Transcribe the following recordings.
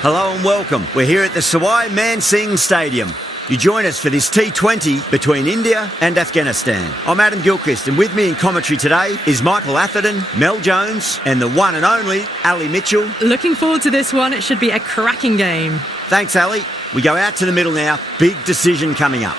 Hello and welcome. We're here at the Sawai Man Singh Stadium. You join us for this T20 between India and Afghanistan. I'm Adam Gilchrist, and with me in commentary today is Michael Atherton, Mel Jones and the one and only Ali Mitchell. Looking forward to this one. It should be a cracking game. Thanks, Ali. We go out to the middle now. Big decision coming up.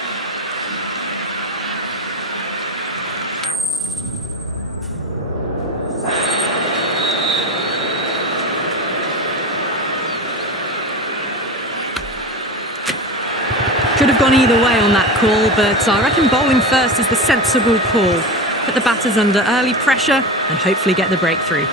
Could have gone either way on that call, but I reckon bowling first is the sensible call. Put the batters under early pressure and hopefully get the breakthrough.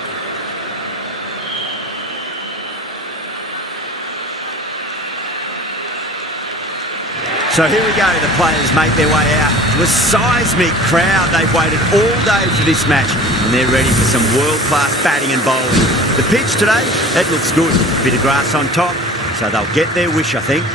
So here we go, the players make their way out to a seismic crowd. They've waited all day for this match and they're ready for some world-class batting and bowling. The pitch today, that looks good. Bit of grass on top, so they'll get their wish, I think.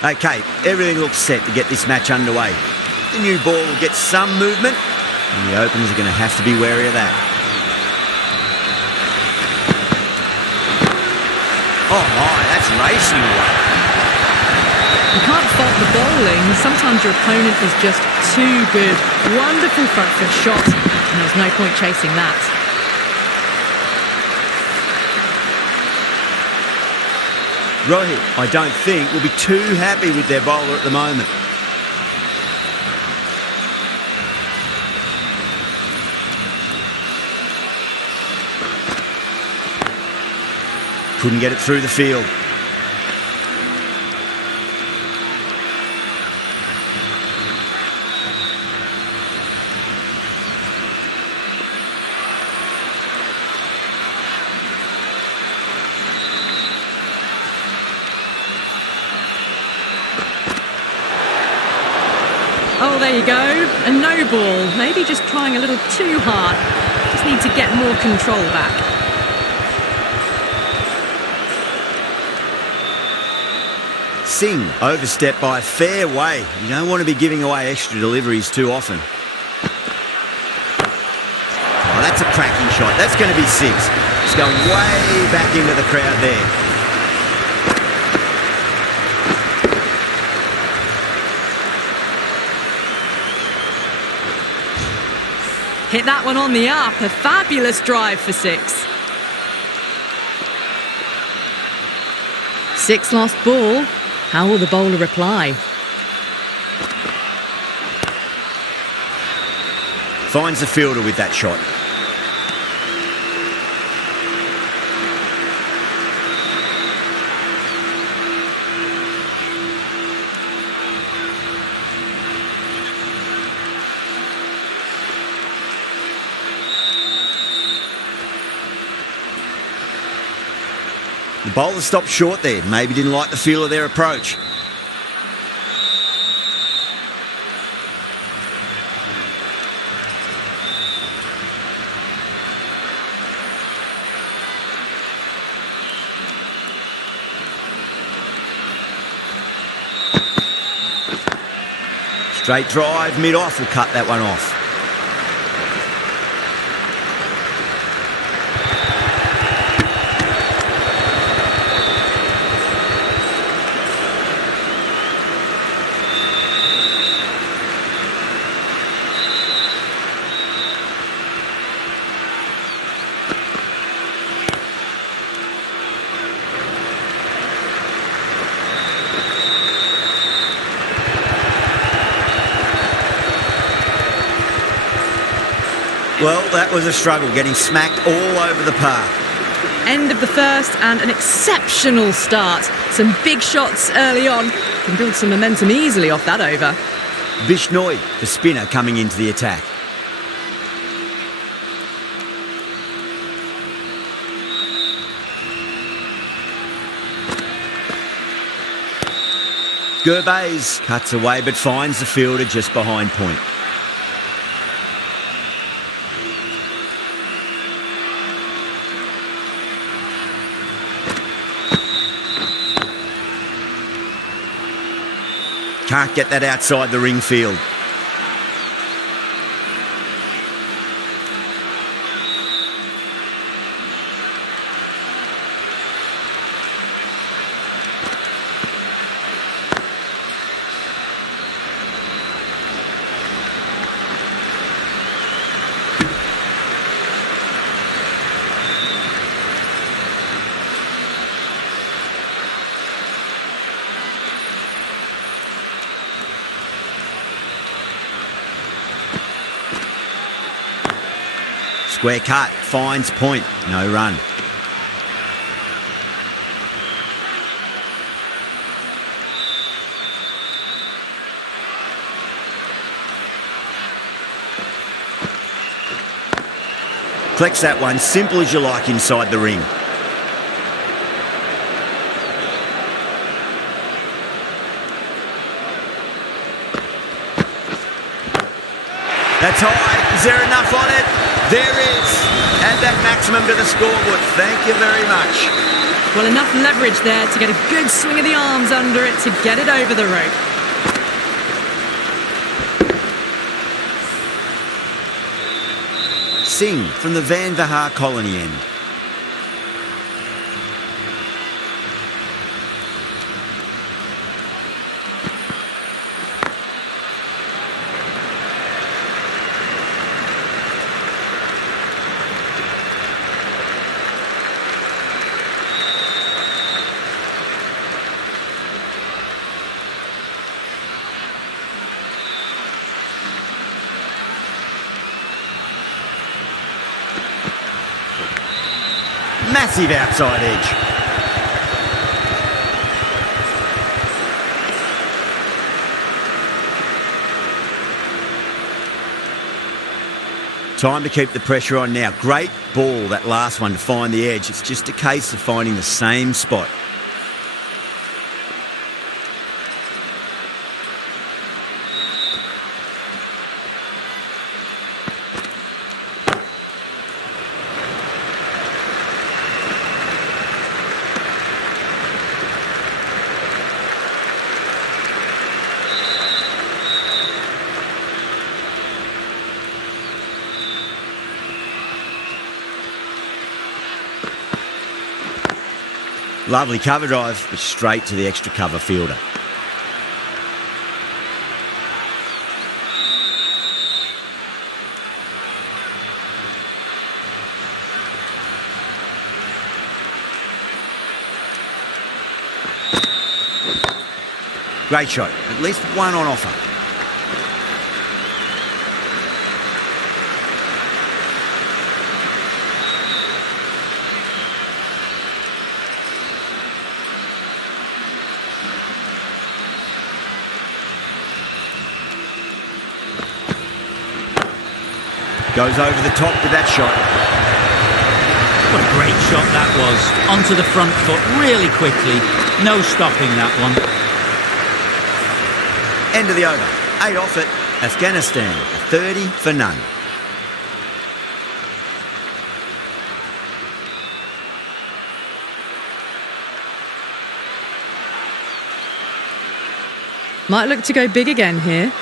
Okay, everything looks set to get this match underway. The new ball will get some movement, and the openers are going to have to be wary of that. Oh my, that's racing away. You can't fault the bowling. Sometimes your opponent is just too good. Wonderful front foot shot, and there's no point chasing that. Rohit, I don't think, will be too happy with their bowler at the moment. Couldn't get it through the field. Oh, there you go. A no ball. Maybe just trying a little too hard. Just need to get more control back. Singh overstepped by a fair way. You don't want to be giving away extra deliveries too often. Oh, that's a cracking shot. That's going to be six. It's going way back into the crowd there. Hit that one on the up. A fabulous drive for six. Six lost ball. How will the bowler reply? Finds the fielder with that shot. The bowler stopped short there. Maybe didn't like the feel of their approach. Straight drive, mid-off will cut that one off. Well, that was a struggle, getting smacked all over the park. End of the first and an exceptional start. Some big shots early on. Can build some momentum easily off that over. Bishnoi, the spinner, coming into the attack. Gurbez cuts away but finds the fielder just behind point. Can't get that outside the ring field. Square cut, finds point, no run. Collects that one, simple as you like inside the ring. That's high. Is there enough on it? There is. Add that maximum to the scoreboard. Thank you very much. Well, enough leverage there to get a good swing of the arms under it to get it over the rope. Singh from the Van Vahar colony end. Massive outside edge. Time to keep the pressure on now. Great ball, that last one, to find the edge. It's just a case of finding the same spot. Lovely cover drive, but straight to the extra cover fielder. Great shot, at least one on offer. Goes over the top with that shot. What a great shot that was. Onto the front foot really quickly. No stopping that one. End of the over. 8 off it. Afghanistan, 30 for none. Might look to go big again here.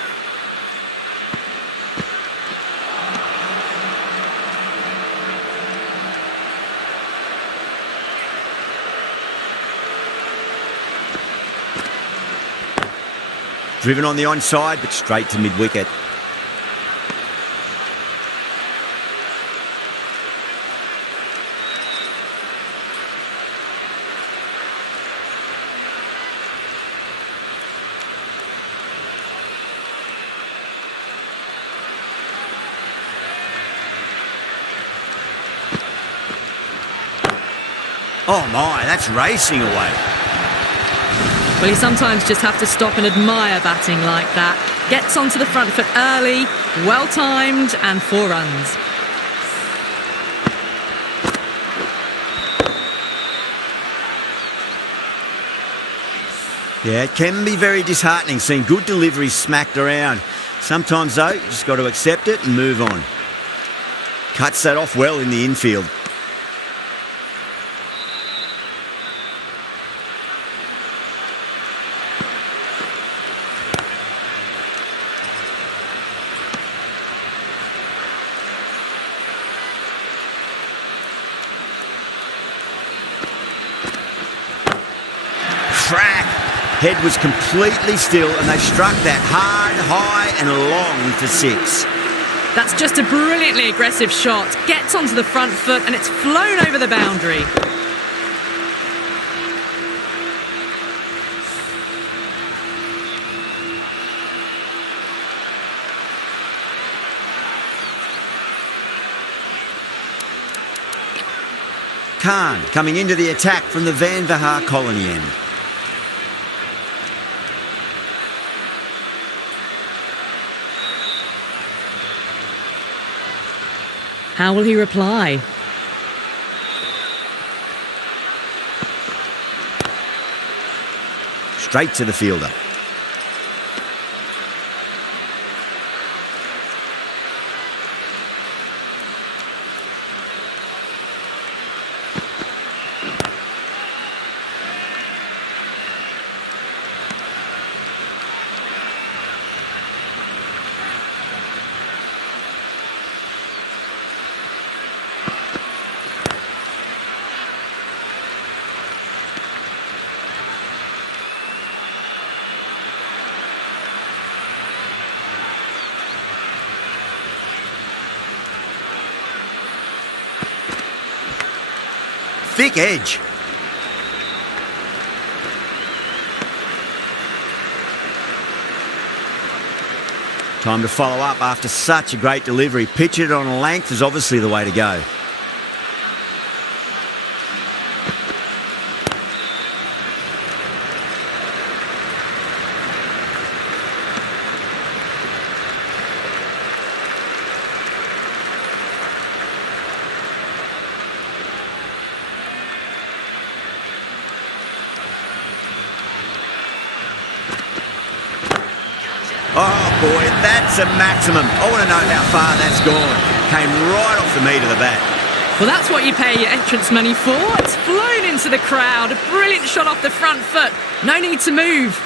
Driven on the onside, but straight to mid-wicket. Oh my, that's racing away. Well, you sometimes just have to stop and admire batting like that. Gets onto the front foot early, well-timed, and 4 runs. Yeah, it can be very disheartening seeing good deliveries smacked around. Sometimes, though, you just got to accept it and move on. Cuts that off well in the infield. Head was completely still and they struck that hard, high and long for 6. That's just a brilliantly aggressive shot. Gets onto the front foot and it's flown over the boundary. Khan coming into the attack from the Van Vaha colony end. How will he reply? Straight to the fielder. Thick edge. Time to follow up after such a great delivery. Pitch it on a length is obviously the way to go. Oh boy, that's a maximum. I want to know how far that's gone. Came right off the meat of the bat. Well, that's what you pay your entrance money for. It's flown into the crowd. A brilliant shot off the front foot. No need to move.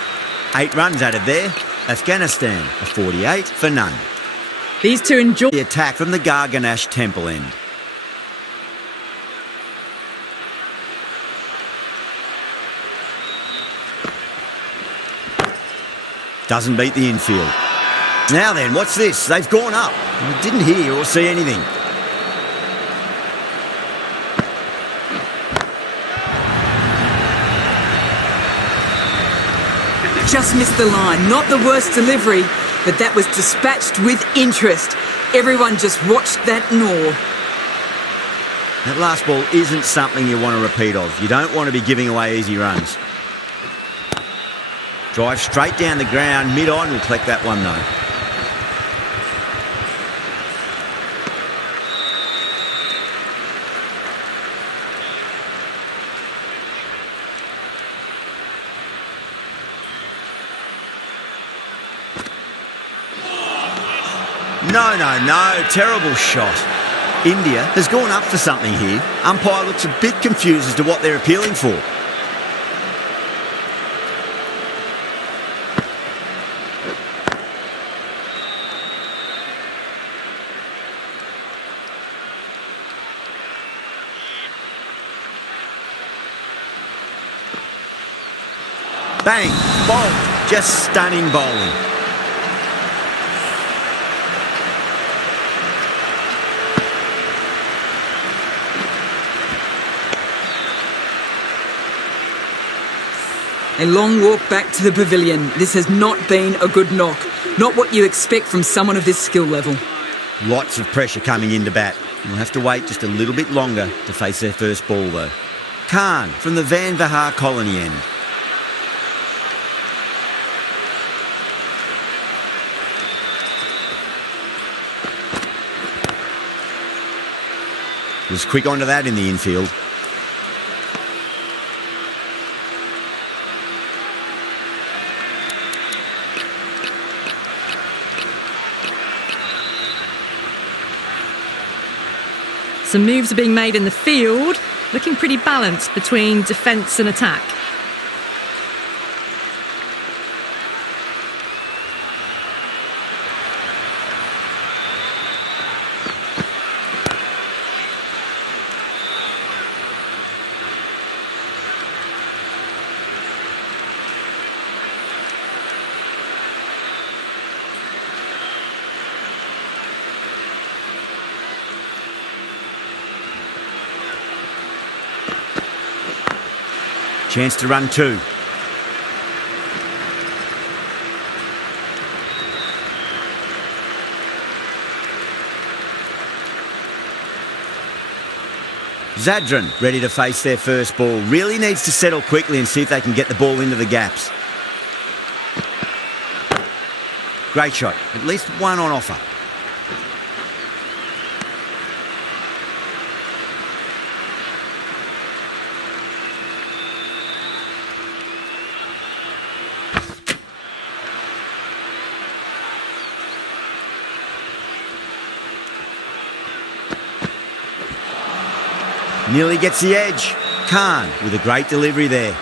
8 runs added there. Afghanistan, a 48 for none. These two enjoy The attack from the Garganash temple end. Doesn't beat the infield. Now then, what's this? They've gone up. I didn't hear or see anything. Just missed the line. Not the worst delivery, but that was dispatched with interest. Everyone just watched that gnaw. That last ball isn't something you want to repeat of. You don't want to be giving away easy runs. Drive straight down the ground, mid-on will collect that one though. No, terrible shot. India has gone up for something here. Umpire looks a bit confused as to what they're appealing for. Bang, bowled, just stunning bowling. A long walk back to the pavilion. This has not been a good knock. Not what you expect from someone of this skill level. Lots of pressure coming into bat. We'll have to wait just a little bit longer to face their first ball though. Khan from the Van Vaha colony end. Was quick onto that in the infield. Some moves are being made in the field, looking pretty balanced between defence and attack. Chance to run two. Zadran ready to face their first ball. Really needs to settle quickly and see if they can get the ball into the gaps. Great shot. At least one on offer. Nearly gets the edge. Khan with a great delivery there.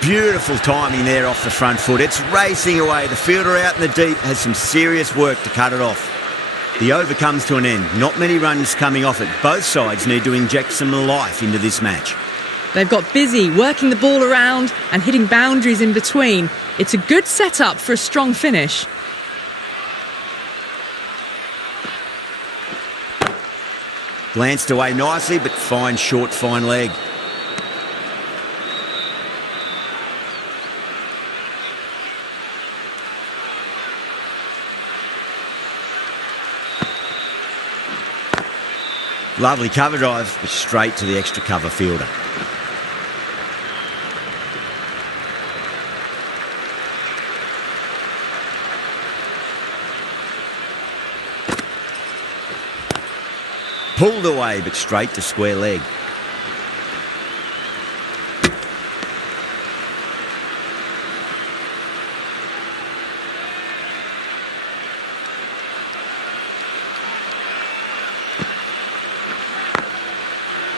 Beautiful timing there off the front foot. It's racing away. The fielder out in the deep has some serious work to cut it off. The over comes to an end. Not many runs coming off it. Both sides need to inject some life into this match. They've got busy working the ball around and hitting boundaries in between. It's a good setup for a strong finish. Glanced away nicely, but fine short, fine leg. Lovely cover drive, but straight to the extra cover fielder. Pulled away, but straight to square leg.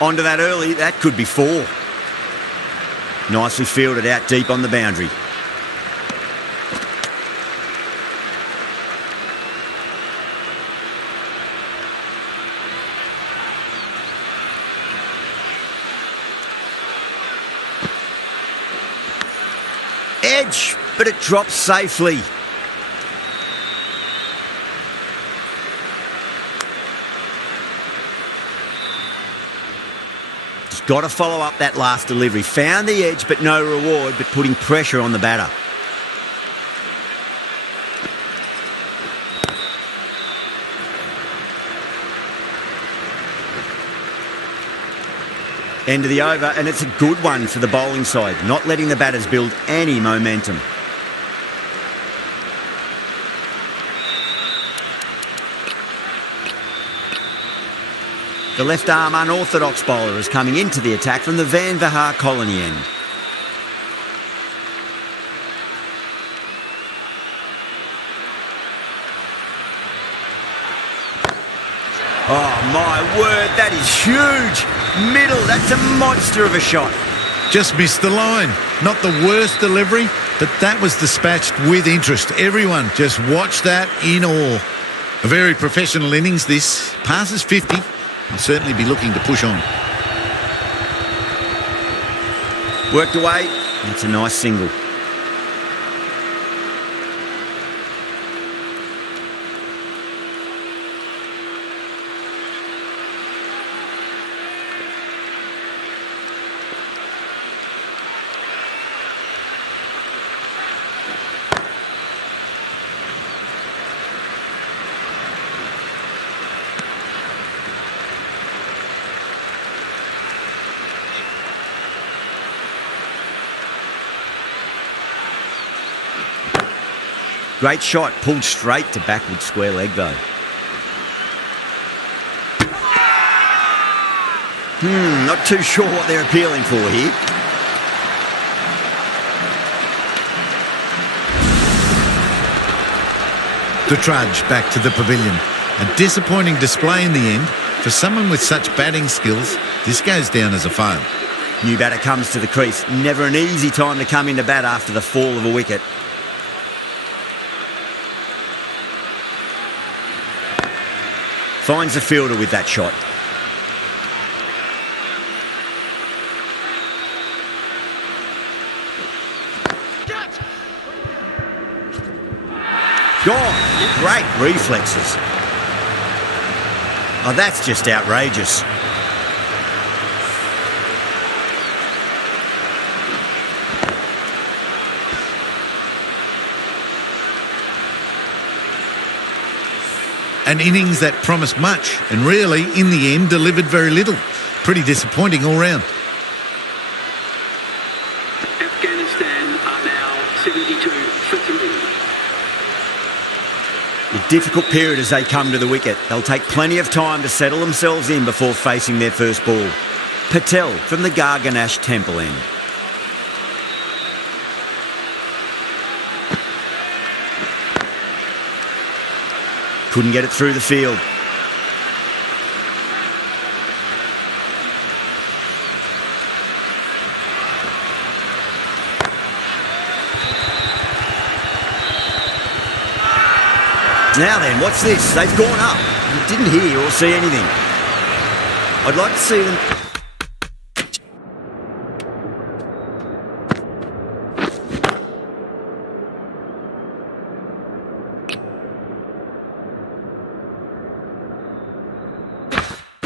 Onto that early, that could be four. Nicely fielded out deep on the boundary. Edge, but it drops safely. Just got to follow up that last delivery. Found the edge, but no reward, but putting pressure on the batter. End of the over, and it's a good one for the bowling side, not letting the batters build any momentum. The left-arm unorthodox bowler is coming into the attack from the Van Vahar colony end. Oh my word, that is huge! Middle, that's a monster of a shot. Just missed the line. Not the worst delivery, but that was dispatched with interest. Everyone just watched that in awe. A very professional innings this. Passes 50. Will certainly be looking to push on. Worked away. That's a nice single. Great shot, pulled straight to backward square leg though. Not too sure what they're appealing for here. The trudge back to the pavilion. A disappointing display in the end. For someone with such batting skills, this goes down as a fail. New batter comes to the crease. Never an easy time to come into bat after the fall of a wicket. Finds the fielder with that shot. Gone. Great reflexes. Oh, that's just outrageous. An innings that promised much and really, in the end, delivered very little. Pretty disappointing all round. Afghanistan are now 72 for 3. A difficult period as they come to the wicket. They'll take plenty of time to settle themselves in before facing their first ball. Patel from the Garganash Temple end. Couldn't get it through the field. Now then, what's this? They've gone up. You didn't hear or see anything. I'd like to see them...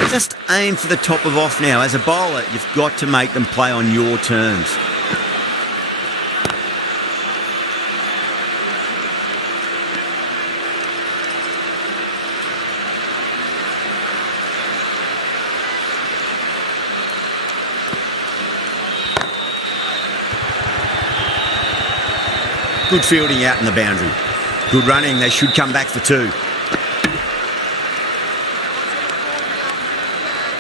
Just aim for the top of off now. As a bowler, you've got to make them play on your terms. Good fielding out in the boundary. Good running. They should come back for 2.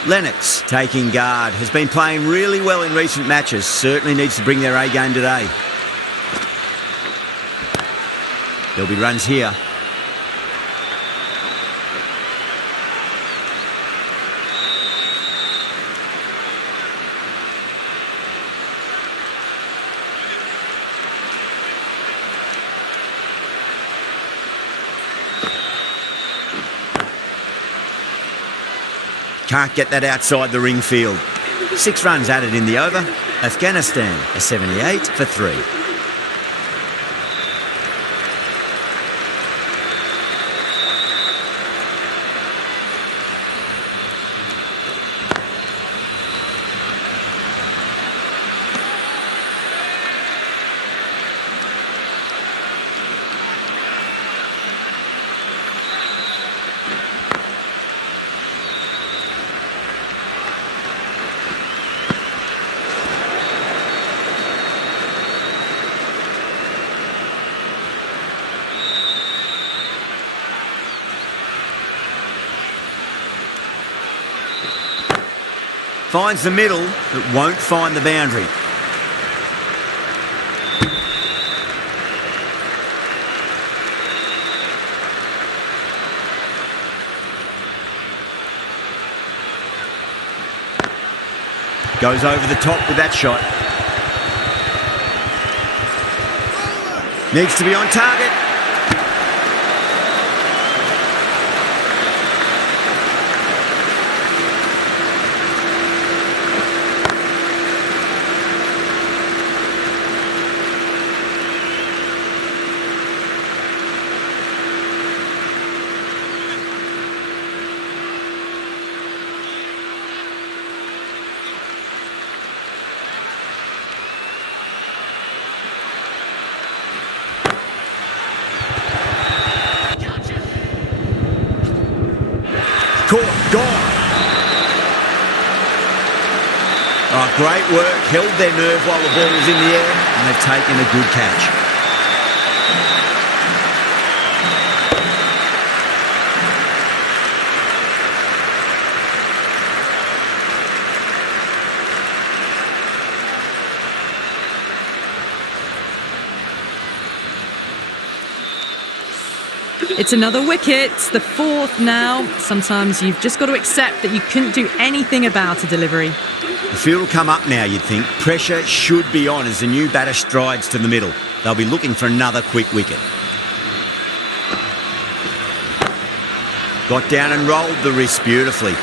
Lennox, taking guard, has been playing really well in recent matches. Certainly needs to bring their A game today. There'll be runs here. Can't get that outside the ring field. 6 runs added in the over. Afghanistan are 78 for 3. Finds the middle, but won't find the boundary. Goes over the top with that shot. Needs to be on target. Caught, gone. Oh, great work. Held their nerve while the ball was in the air, and they've taken a good catch. It's another wicket, the 4th now. Sometimes you've just got to accept that you couldn't do anything about a delivery. The field will come up now, you'd think. Pressure should be on as the new batter strides to the middle. They'll be looking for another quick wicket. Got down and rolled the wrist beautifully.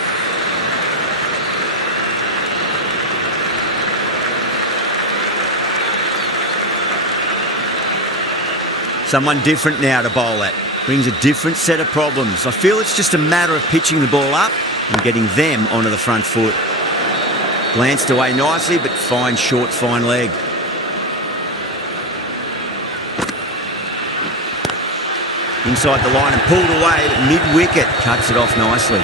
Someone different now to bowl at. Brings a different set of problems. I feel it's just a matter of pitching the ball up and getting them onto the front foot. Glanced away nicely, but fine short, fine leg. Inside the line and pulled away, but mid-wicket cuts it off nicely.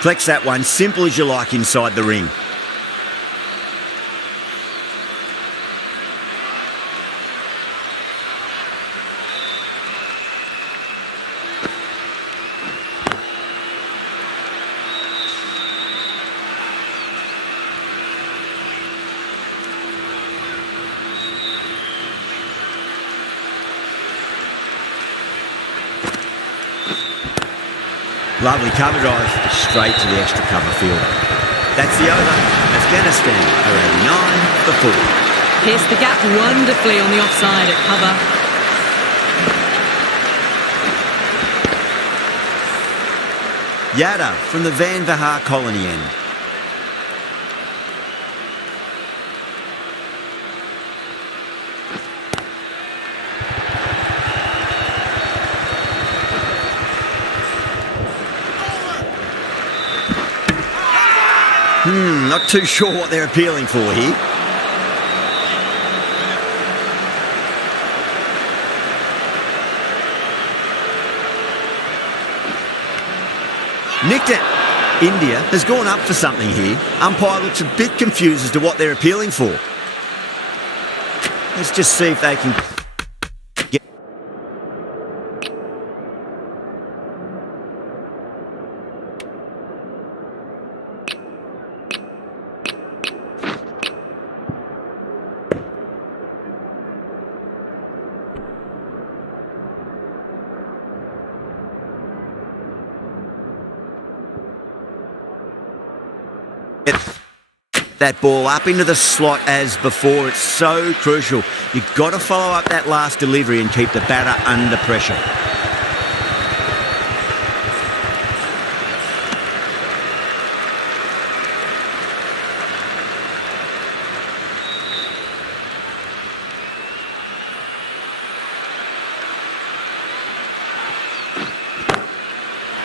Flex that one, simple as you like inside the ring. Lovely cover drive, straight to the extra cover field. That's the over. Afghanistan are 89 for 4. Pierced the gap wonderfully on the offside at cover. Yada from the Van Vahar colony end. Not too sure what they're appealing for here. Nicked it. India has gone up for something here. Umpire looks a bit confused as to what they're appealing for. Let's just see if they can get... that ball up into the slot as before. It's so crucial. You've got to follow up that last delivery and keep the batter under pressure.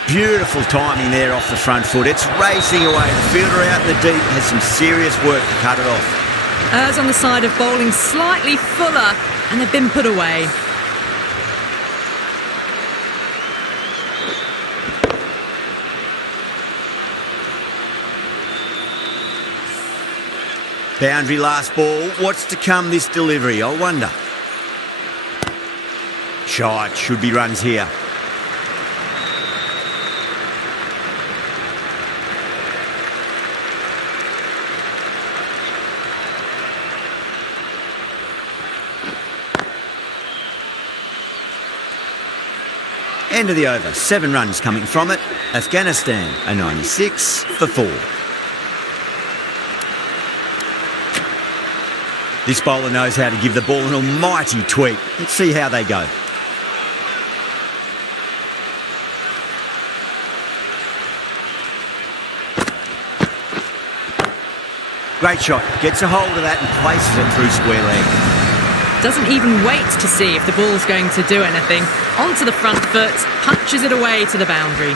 Beautiful timing there off the front foot. It's racing away. The fielder out in the deep has some serious work to cut it off. Errs on the side of bowling slightly fuller, and they've been put away. Boundary last ball. What's to come this delivery, I wonder? Shite, should be runs here. End of the over. 7 runs coming from it. Afghanistan are 96 for 4. This bowler knows how to give the ball an almighty tweak. Let's see how they go. Great shot. Gets a hold of that and places it through square leg. Doesn't even wait to see if the ball's going to do anything. Onto the front foot, punches it away to the boundary.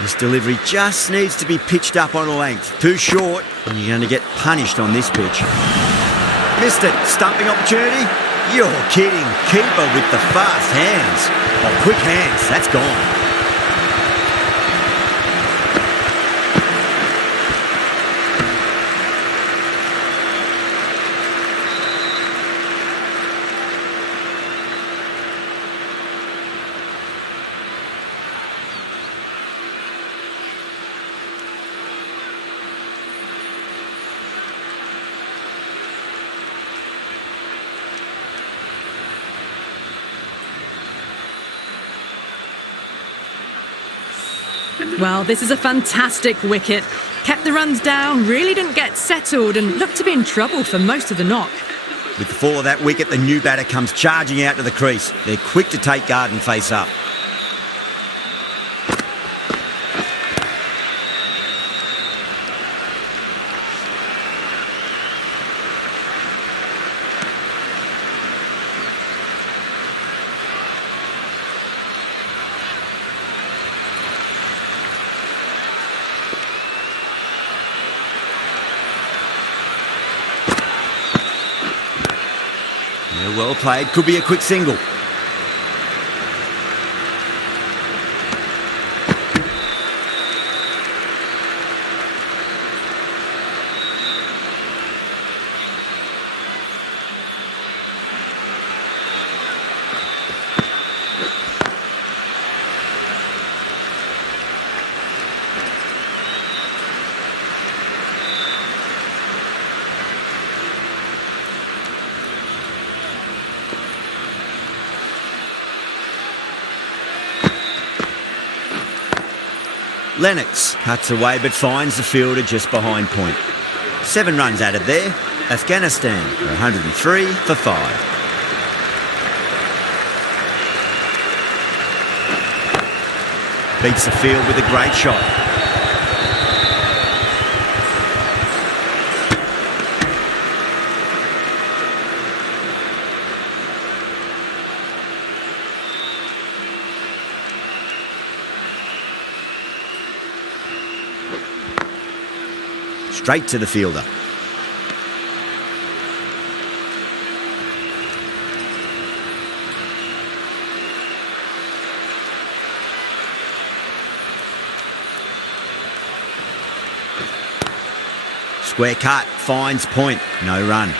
This delivery just needs to be pitched up on a length. Too short, and you're going to get punished on this pitch. Missed it. Stumping opportunity? You're kidding. Keeper with the fast hands. Oh, quick hands. That's gone. Well, this is a fantastic wicket. Kept the runs down, really didn't get settled and looked to be in trouble for most of the knock. With the fall of that wicket, the new batter comes charging out to the crease. They're quick to take guard and face up. Yeah, well played. Could be a quick single. Lennox cuts away but finds the fielder just behind point. 7 runs added there. Afghanistan are 103 for 5. Beats the field with a great shot. Straight to the fielder. Square cut, finds point, no run.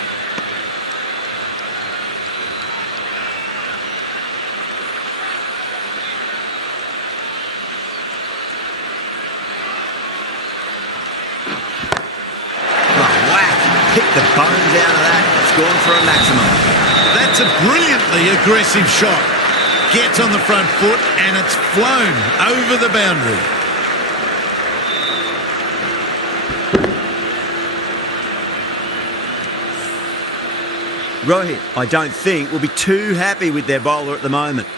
Pick the bones out of that. It's gone for a maximum. That's a brilliantly aggressive shot. Gets on the front foot and it's flown over the boundary. Rohit, I don't think, will be too happy with their bowler at the moment.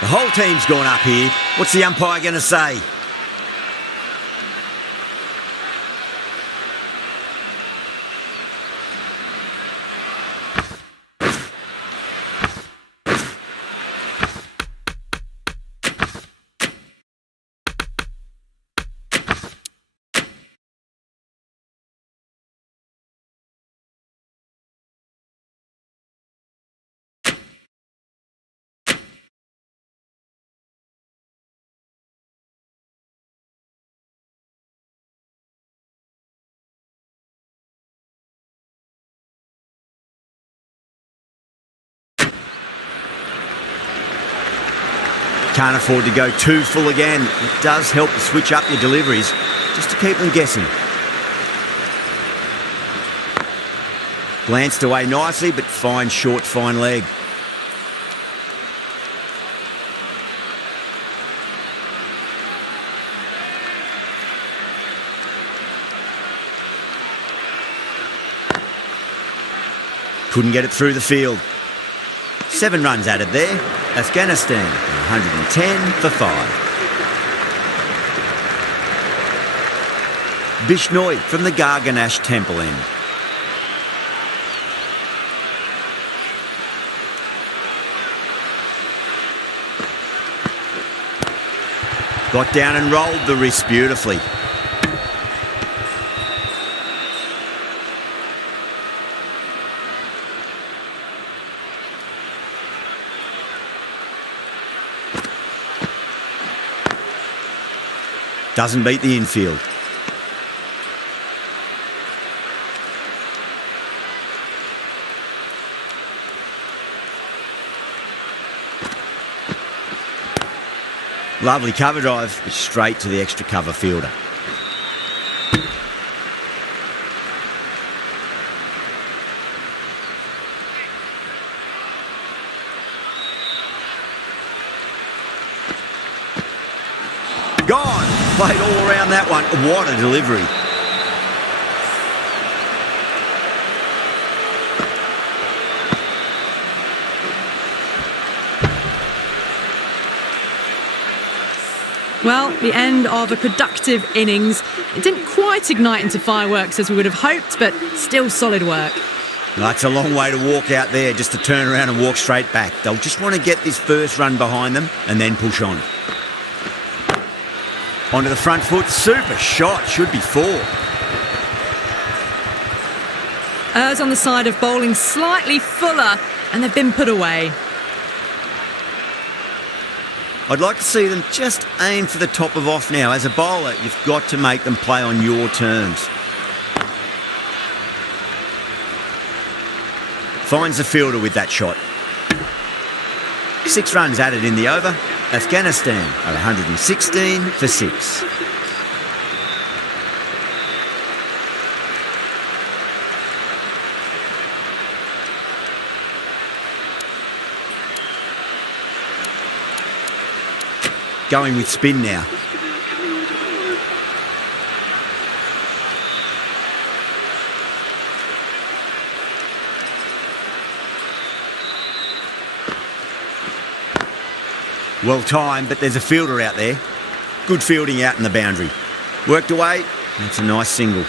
The whole team's gone up here. What's the umpire going to say? Can't afford to go too full again. It does help to switch up your deliveries, just to keep them guessing. Glanced away nicely, but fine short, fine leg. Couldn't get it through the field. 7 runs added there. Afghanistan 110 for 5. Bishnoi from the Garganash Temple end. Got down and rolled the wrist beautifully. Doesn't beat the infield. Lovely cover drive, straight to the extra cover fielder. played all around that one. What a delivery. Well, the end of a productive innings. It didn't quite ignite into fireworks as we would have hoped, but still solid work. That's a long way to walk out there just to turn around and walk straight back. They'll just want to get this first run behind them and then push on. Onto the front foot. Super shot. Should be 4. Errs on the side of bowling slightly fuller, and they've been put away. I'd like to see them just aim for the top of off now. As a bowler, you've got to make them play on your terms. Finds the fielder with that shot. 6 runs added in the over. Afghanistan are 116 for 6. Going with spin now. Well timed, but there's a fielder out there. Good fielding out in the boundary. Worked away. That's a nice single.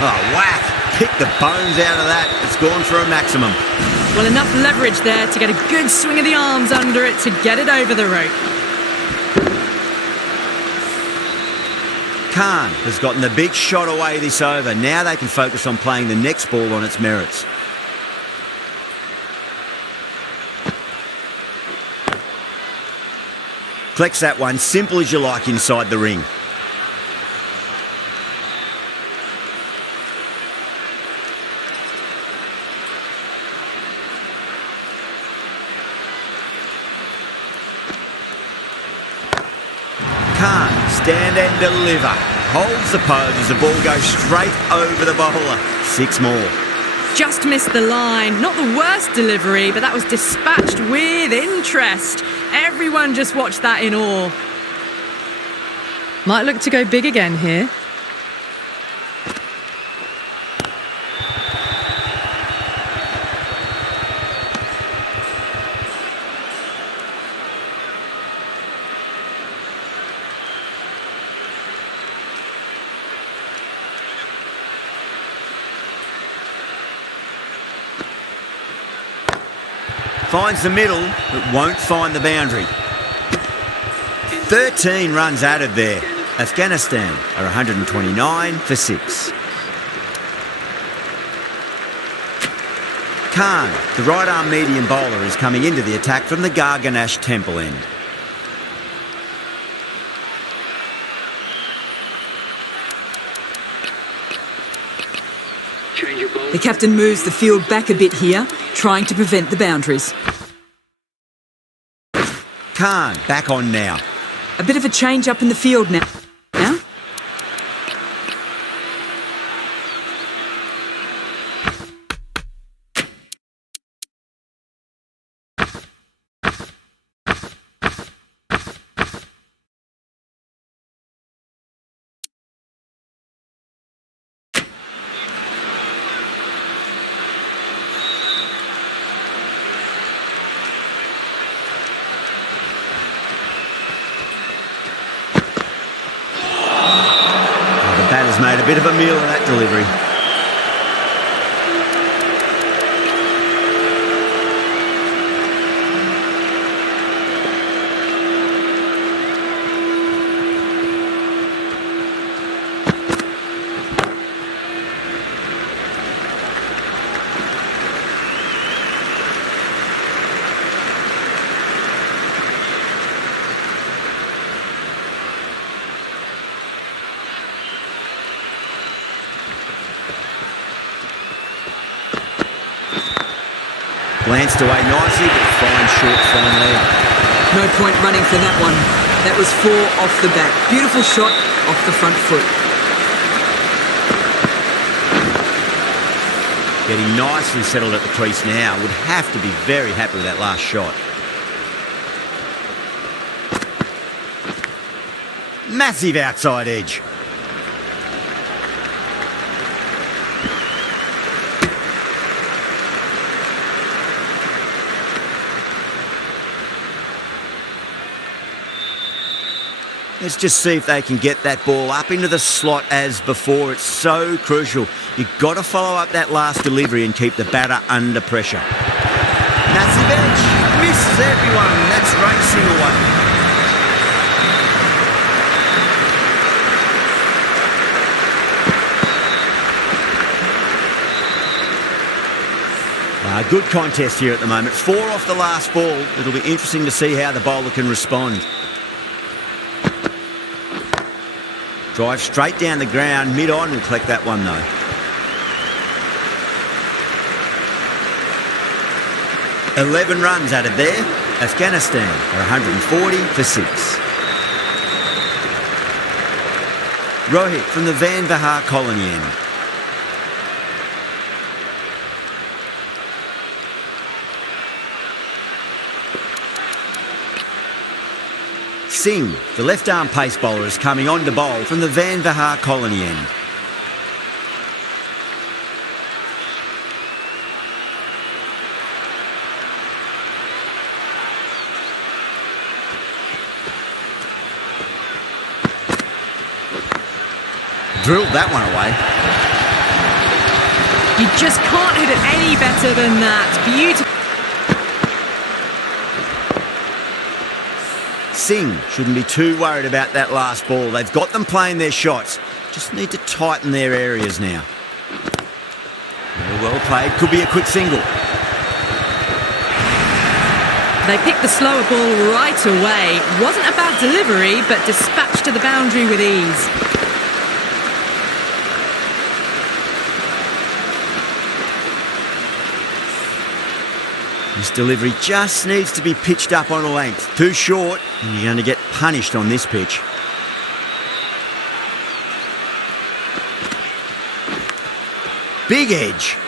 Oh, whack! Kick the bones out of that. It's gone for a maximum. Well, enough leverage there to get a good swing of the arms under it to get it over the rope. Khan has gotten the big shot away this over. Now they can focus on playing the next ball on its merits. Collects that one, simple as you like, inside the ring. Khan, stand and deliver. Holds the pose as the ball goes straight over the bowler. 6 more. Just missed the line. Not the worst delivery, but that was dispatched with interest. Everyone just watched that in awe. Might look to go big again here. Finds the middle, but won't find the boundary. 13 runs added there. Afghanistan are 129 for 6. Khan, the right-arm medium bowler, is coming into the attack from the Garganash temple end. The captain moves the field back a bit here, trying to prevent the boundaries. Khan, back on now. A bit of a change up in the field now. Batter's made a bit of a meal of that delivery. Glanced away nicely, but fine short fine leg. No point running for that one. That was 4 off the bat. Beautiful shot off the front foot. Getting nicely settled at the crease now. Would have to be very happy with that last shot. Massive outside edge. Let's just see if they can get that ball up into the slot as before. It's so crucial. You've got to follow up that last delivery and keep the batter under pressure. Massive edge. Misses everyone. That's racing away. Good contest here at the moment. 4 off the last ball. It'll be interesting to see how the bowler can respond. Drive straight down the ground, mid-on, and collect that one though. "11 runs added there. Afghanistan are 140 for 6. Rohit from the Vandvahar colony end. Singh, the left-arm pace bowler, is coming on to bowl from the Vandvahar colony end. Drilled that one away. You just can't hit it any better than that. Beautiful. Singh shouldn't be too worried about that last ball. They've got them playing their shots. Just need to tighten their areas now. Very well played. Could be a quick single. They picked the slower ball right away. Wasn't a bad delivery, but dispatched to the boundary with ease. This delivery just needs to be pitched up on a length. Too short, and you're going to get punished on this pitch. Big edge.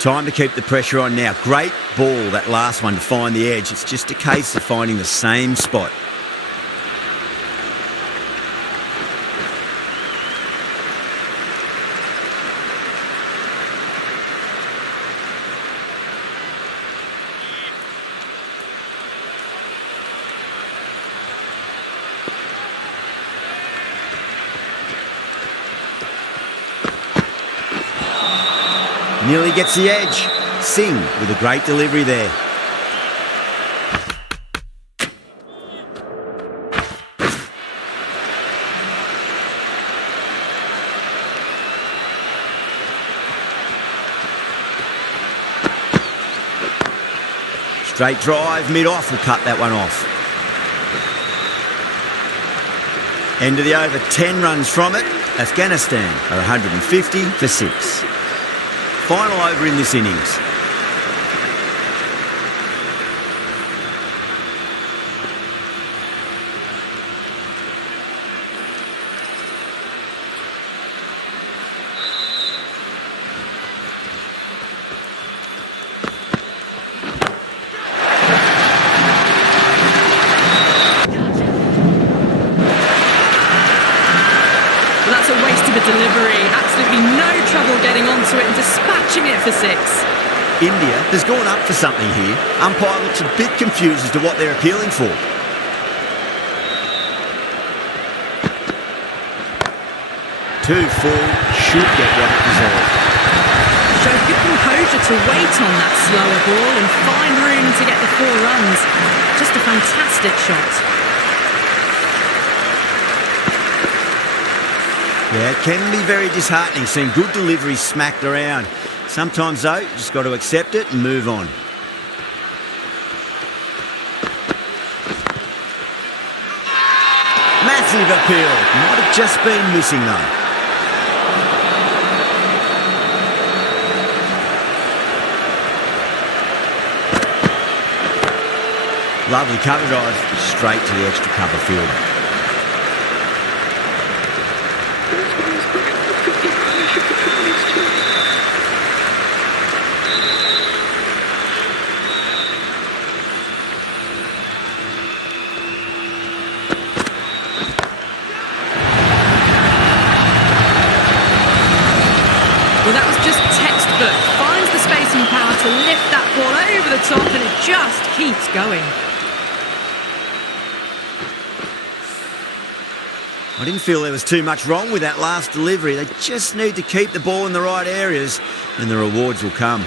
Time to keep the pressure on now. Great ball, that last one, to find the edge. It's just a case of finding the same spot. Nearly gets the edge. Singh with a great delivery there. Straight drive, mid-off, will cut that one off. End of the over, 10 runs from it. Afghanistan are 150 for 6. Final over in this innings. That's a waste of a delivery. Absolutely no trouble getting onto it and dispatching it for 6. India has gone up for something here. Umpire looks a bit confused as to what they're appealing for. Two full, should get what it deserved. Showed good composure to wait on that slower ball and find room to get the 4 runs. Just a fantastic shot. Yeah, it can be very disheartening seeing good deliveries smacked around. Sometimes, though, you just got to accept it and move on. Massive appeal. Might have just been missing, though. Lovely cover drive straight to the extra cover field. foot, finds the space and power to lift that ball over the top, and it just keeps going. I didn't feel there was too much wrong with that last delivery. They just need to keep the ball in the right areas and the rewards will come.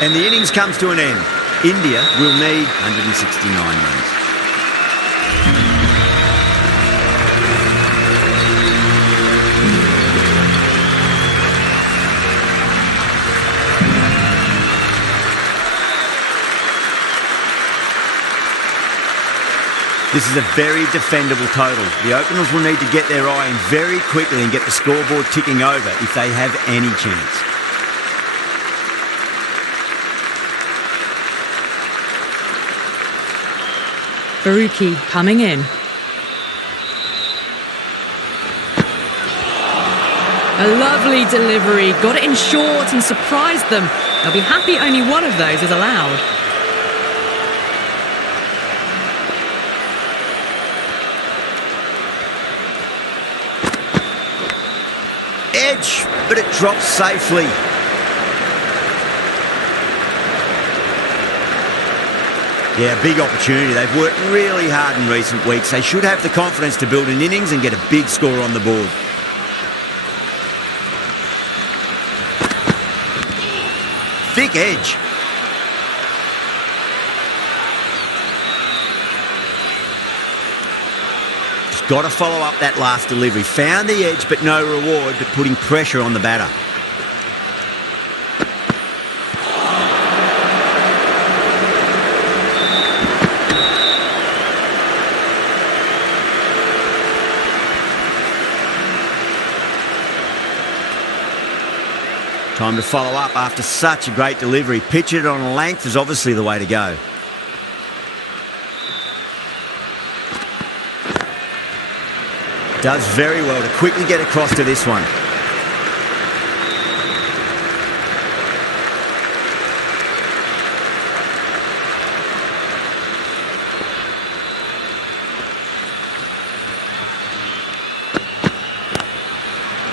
And the innings comes to an end. India will need 169 runs. This is a very defendable total. The openers will need to get their eye in very quickly and get the scoreboard ticking over if they have any chance. Faruqi coming in. A lovely delivery, got it in short and surprised them. They'll be happy only one of those is allowed. Edge, but it drops safely. Yeah, big opportunity. They've worked really hard in recent weeks. They should have the confidence to build an innings and get a big score on the board. Thick edge. Just got to follow up that last delivery. Found the edge, but no reward, but putting pressure on the batter. Time to follow up after such a great delivery. Pitch it on a length is obviously the way to go. Does very well to quickly get across to this one.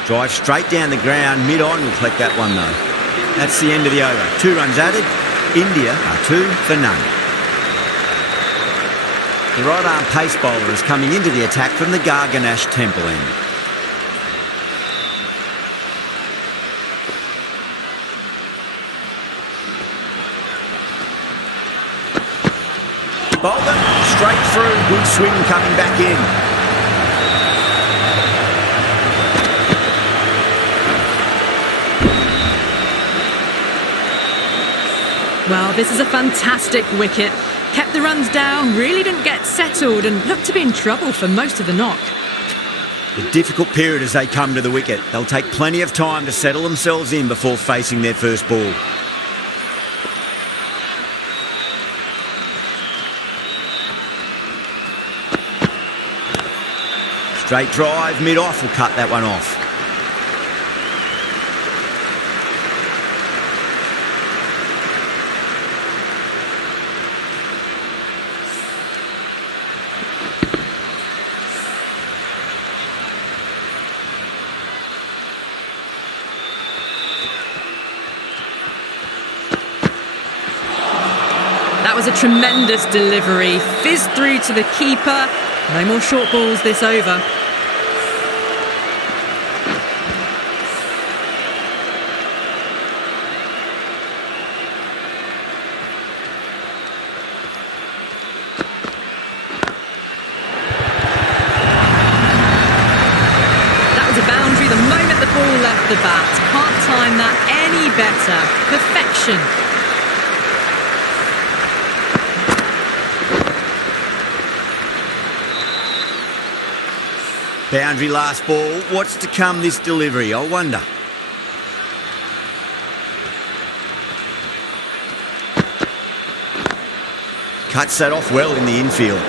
Drive straight down the ground, mid-on will collect that one though. That's the end of the over. 2 runs added. India are 2 for none. The right-arm pace bowler is coming into the attack from the Garganash Temple end. Bowler straight through, good swing coming back in. Well, this is a fantastic wicket. Kept the runs down, really didn't get settled and looked to be in trouble for most of the knock. A difficult period as they come to the wicket. They'll take plenty of time to settle themselves in before facing their first ball. Straight drive, mid-off will cut that one off. That was a tremendous delivery. Fizzed through to the keeper. No more short balls this over. That was a boundary the moment the ball left the bat. Can't time that any better. Perfection. Boundary last ball. What's to come this delivery? I wonder. Cuts that off well in the infield.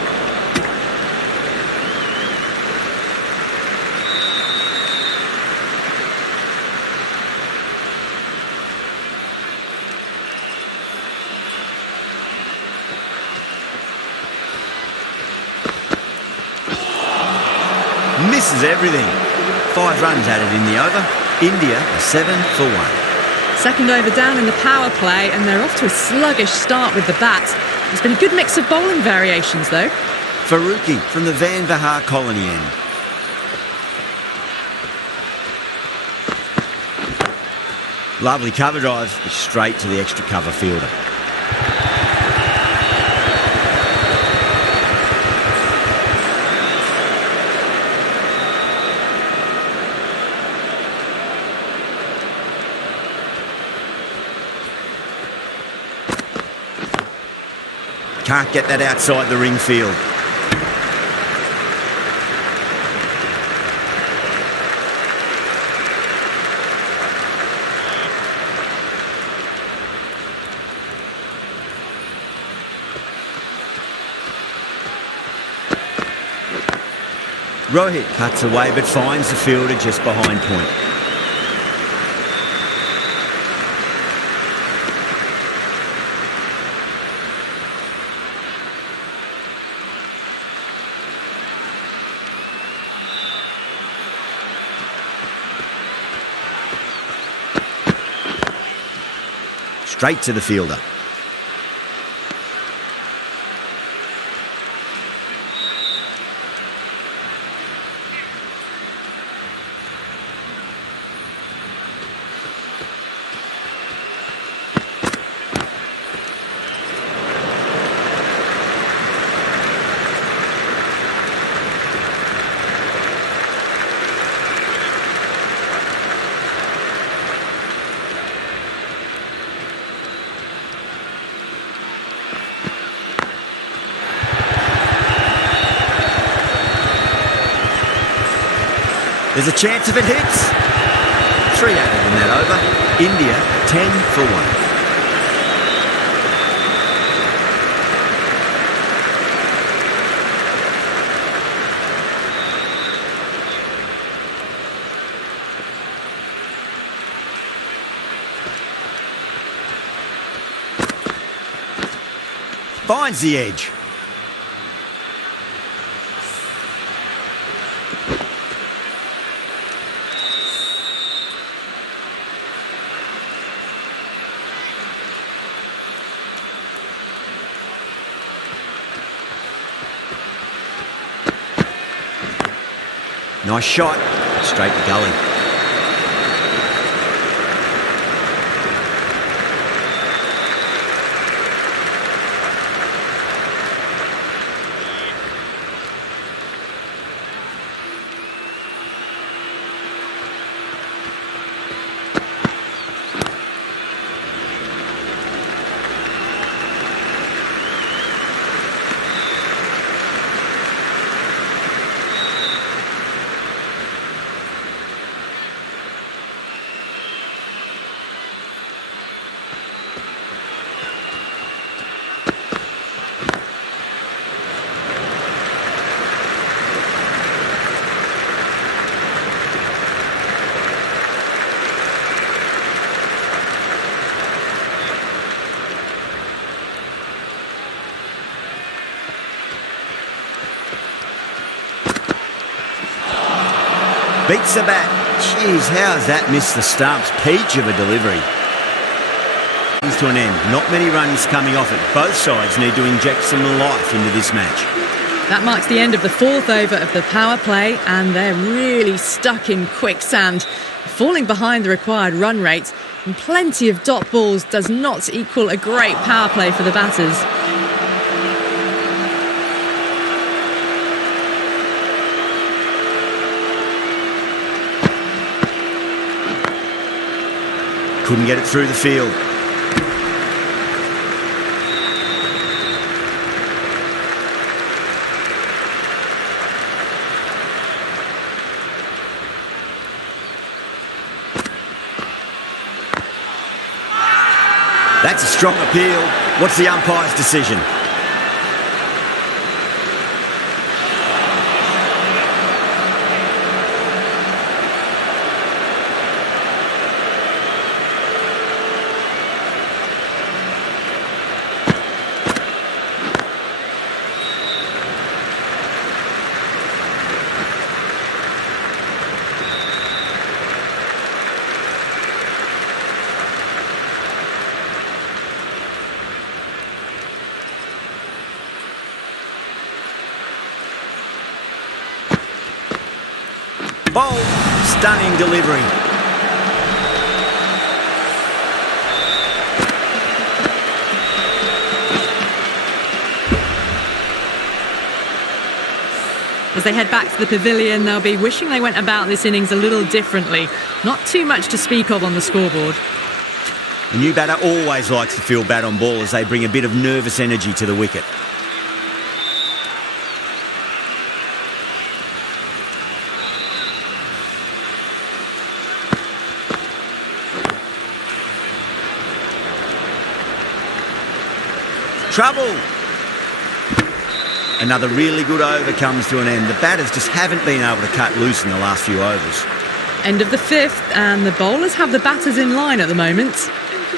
misses everything. 5 runs added in the over. India are 7 for 1. Second over down in the power play, and they're off to a sluggish start with the bat. There's been a good mix of bowling variations, though. Faruqi from the Van Vahar colony end. Lovely cover drive, straight to the extra cover fielder. Can't get that outside the ring field. Rohit cuts away but finds the fielder just behind point. Straight to the fielder. There's a chance if it hits. 3 added in that over. India 10 for 1. Finds the edge. Nice shot, straight to gully. Beats the bat. Jeez, how has that missed the stumps? Peach of a delivery. Comes to an end. Not many runs coming off it. Both sides need to inject some life into this match. That marks the end of the 4th over of the power play, and they're really stuck in quicksand, falling behind the required run rate. And plenty of dot balls does not equal a great power play for the batters. Couldn't get it through the field. That's a strong appeal. What's the umpire's decision? Bold, stunning delivery. As they head back to the pavilion, they'll be wishing they went about this innings a little differently. Not too much to speak of on the scoreboard. The new batter always likes to feel bat on ball as they bring a bit of nervous energy to the wicket. Trouble! Another really good over comes to an end. The batters just haven't been able to cut loose in the last few overs. End of the fifth, and the bowlers have the batters in line at the moment.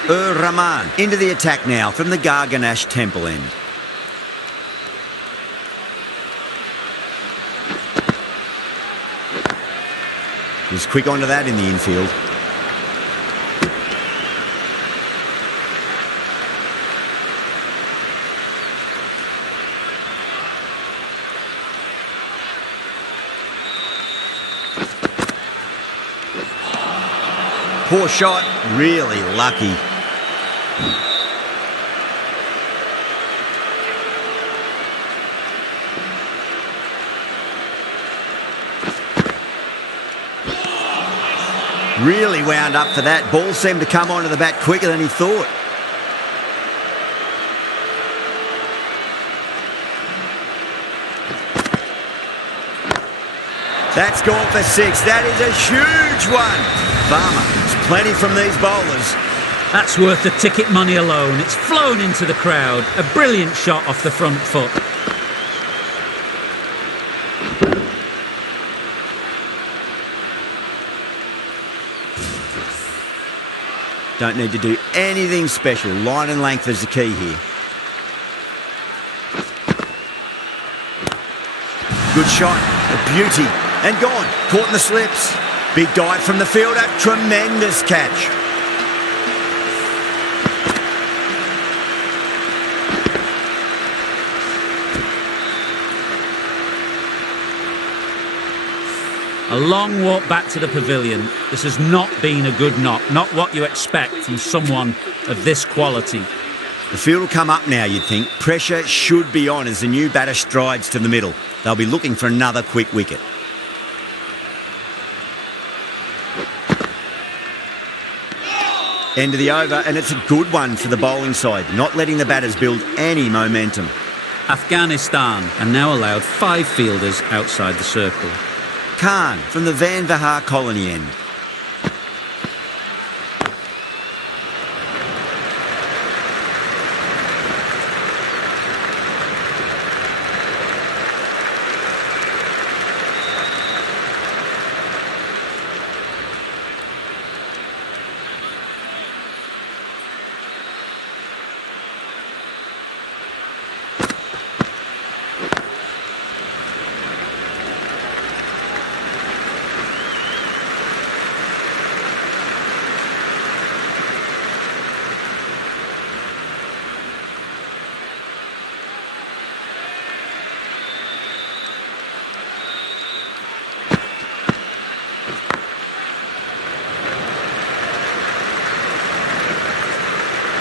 Rahman into the attack now from the Garganash Temple end. Was quick onto that in the infield. Poor shot, really lucky. Really wound up for that. Ball seemed to come onto the bat quicker than he thought. That's gone for six. That is a huge one. Farmer, there's plenty from these bowlers. That's worth the ticket money alone. It's flown into the crowd. A brilliant shot off the front foot. Don't need to do anything special. Line and length is the key here. Good shot, a beauty, and gone. Caught in the slips. Big dive from the fielder, tremendous catch. A long walk back to the pavilion. This has not been a good knock. Not what you expect from someone of this quality. The field will come up now, you'd think. Pressure should be on as the new batter strides to the middle. They'll be looking for another quick wicket. End of the over, and it's a good one for the bowling side, not letting the batters build any momentum. Afghanistan are now allowed 5 fielders outside the circle. Khan from the Van Vahar colony end.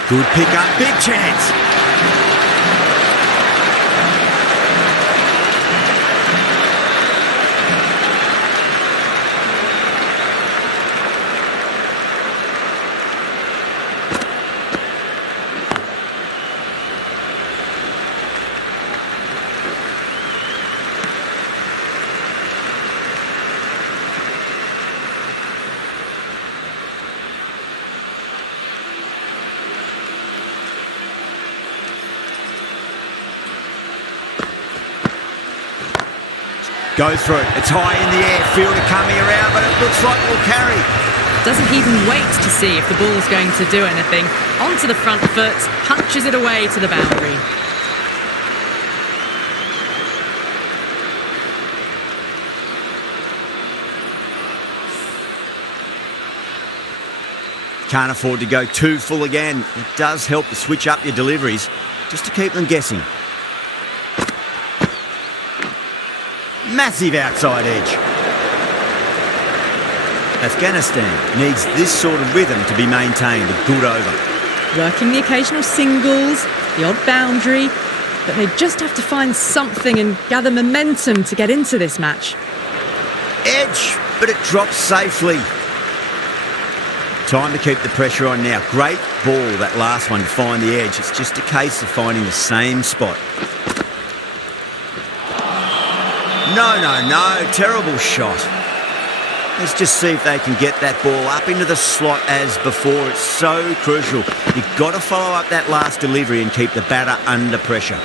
Good pick up, big chance. Goes through it. It's high in the air. Fielder coming around, but it looks like it will carry. Doesn't even wait to see if the ball's going to do anything. Onto the front foot, punches it away to the boundary. Can't afford to go too full again. It does help to switch up your deliveries, just to keep them guessing. Massive outside edge. Afghanistan needs this sort of rhythm to be maintained a good over. Working the occasional singles, the odd boundary, but they just have to find something and gather momentum to get into this match. Edge, but it drops safely. Time to keep the pressure on now. Great ball, that last one, to find the edge. It's just a case of finding the same spot. No. Terrible shot. Let's just see if they can get that ball up into the slot as before. It's so crucial. You've got to follow up that last delivery and keep the batter under pressure.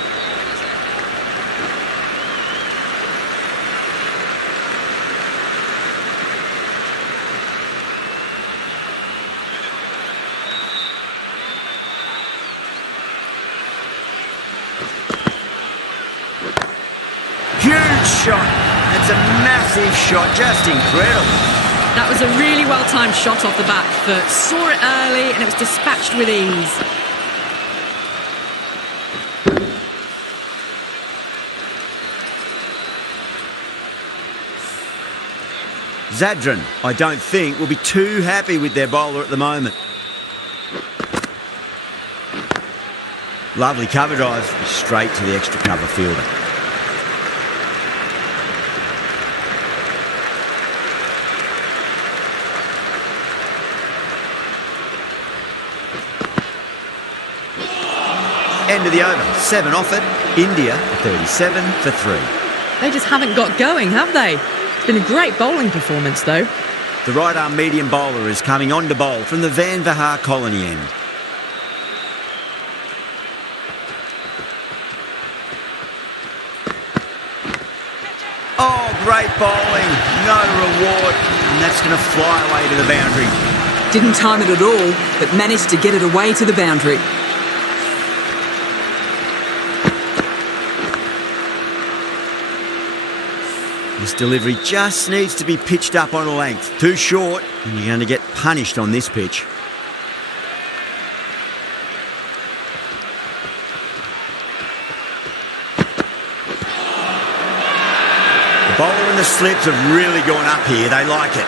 Huge shot. It's a massive shot, just incredible. That was a really well-timed shot off the bat. Foot saw it early and it was dispatched with ease. Zadran, I don't think, will be too happy with their bowler at the moment. Lovely cover drive, straight to the extra cover fielder. End of the over, 7 off it. India 37 for 3. They just haven't got going, have they? It's been a great bowling performance, though. The right arm medium bowler is coming on to bowl from the Van Vahar colony end. Oh, great bowling, no reward, and that's going to fly away to the boundary. Didn't time it at all, but managed to get it away to the boundary. This delivery just needs to be pitched up on a length. Too short, and you're going to get punished on this pitch. The bowler and the slips have really gone up here. They like it.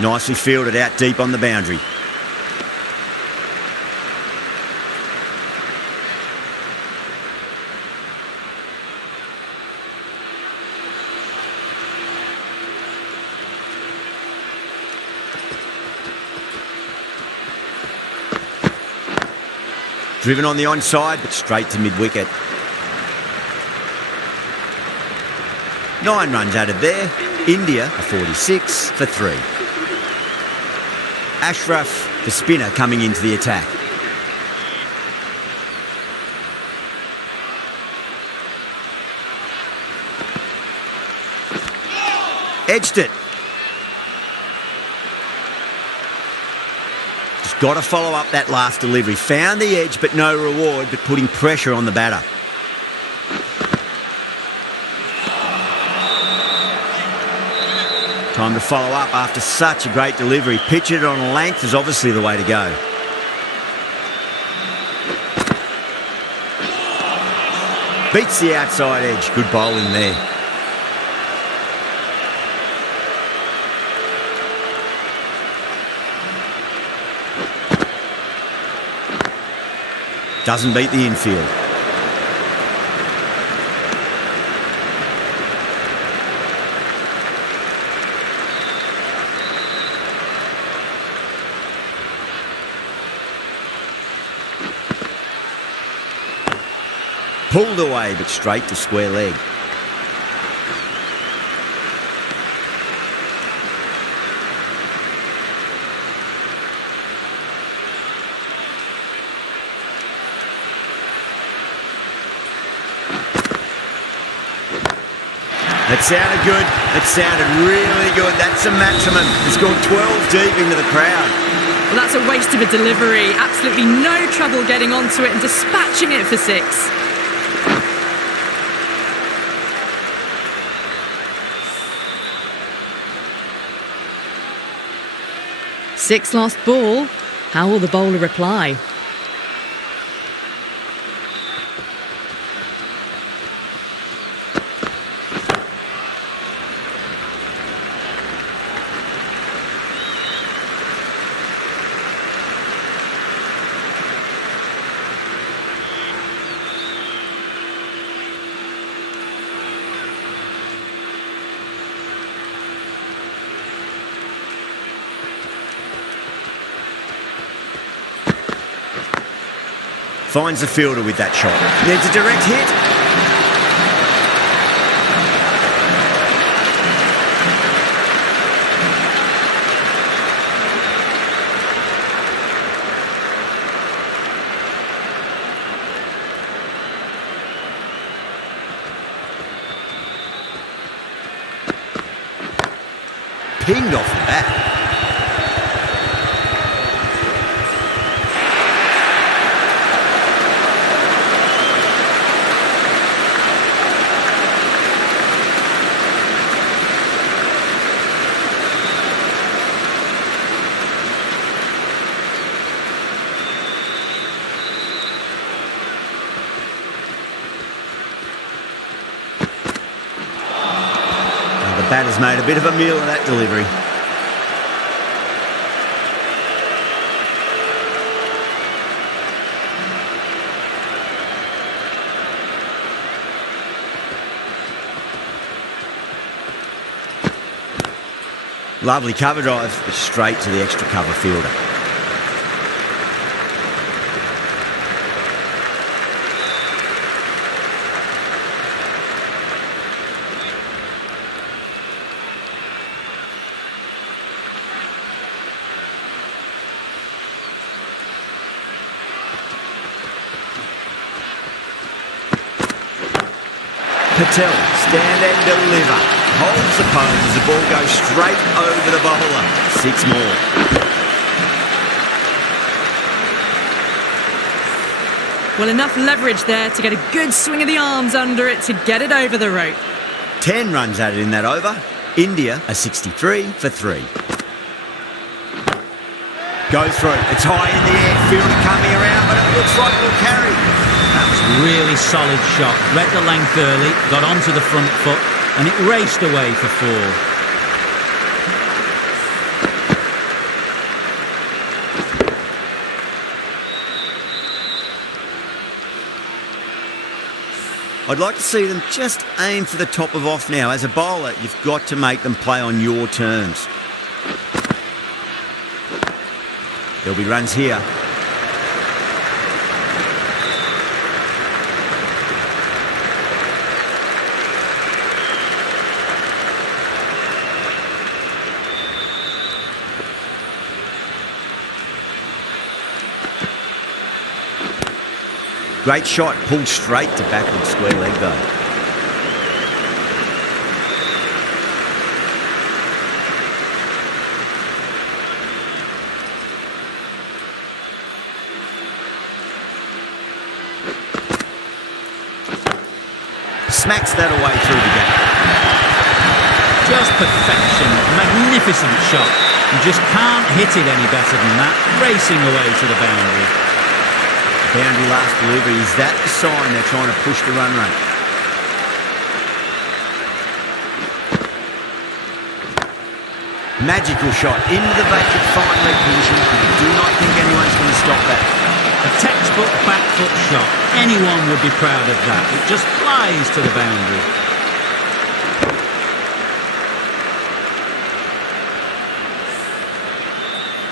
Nicely fielded out deep on the boundary. Driven on the onside, but straight to mid-wicket. 9 runs added there. India are 46 for 3. Ashraf, the spinner, coming into the attack. Edged it. Just got to follow up that last delivery. Found the edge, but no reward, but putting pressure on the batter. Time to follow up after such a great delivery. Pitch it on a length is obviously the way to go. Beats the outside edge. Good bowling there. Doesn't beat the infield. Pulled away, but straight to square leg. That sounded good. That sounded really good. That's a maximum. It's gone 12 deep into the crowd. Well, that's a waste of a delivery. Absolutely no trouble getting onto it and dispatching it for 6. Six lost ball. How will the bowler reply? Finds the fielder with that shot. Needs a direct hit. Pinged off the bat. The batter's made a bit of a meal of that delivery. Lovely cover drive, but straight to the extra cover fielder. Patel, stand and deliver. Holds the pose as the ball goes straight over the bowler. 6 more. Well, enough leverage there to get a good swing of the arms under it to get it over the rope. 10 runs added in that over. India are 63 for 3. Goes through. It's high in the air. Fielder coming around, but it looks like it'll carry. That was a really solid shot. Read the length early, got onto the front foot, and it raced away for 4. I'd like to see them just aim for the top of off now. As a bowler, you've got to make them play on your terms. There'll be runs here. Great shot, pulled straight to backward square leg though. Smacks that away through the gap. Just perfection, magnificent shot. You just can't hit it any better than that, racing away to the boundary. Boundary last delivery, is that the sign they're trying to push the run rate? Magical shot into the vacant fine leg position. I do not think anyone's going to stop that. A textbook back foot shot. Anyone would be proud of that. It just flies to the boundary.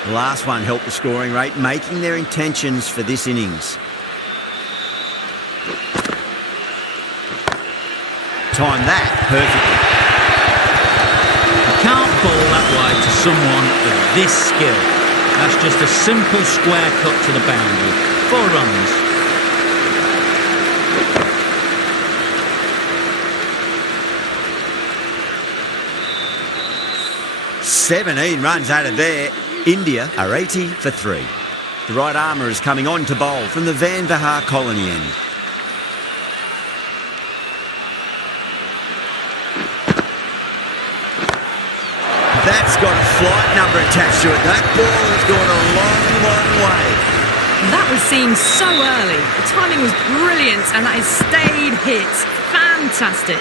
The last one helped the scoring rate, making their intentions for this innings. Timed that perfectly. You can't bowl that wide to someone of this skill. That's just a simple square cut to the boundary. 4 runs. "17 runs out of there. India are 80 for 3. The right armour is coming on to bowl from the Van Vahar colony end. That's got a flight number attached to it. That ball has gone a long, long way. That was seen so early. The timing was brilliant and that is stayed hit. Fantastic.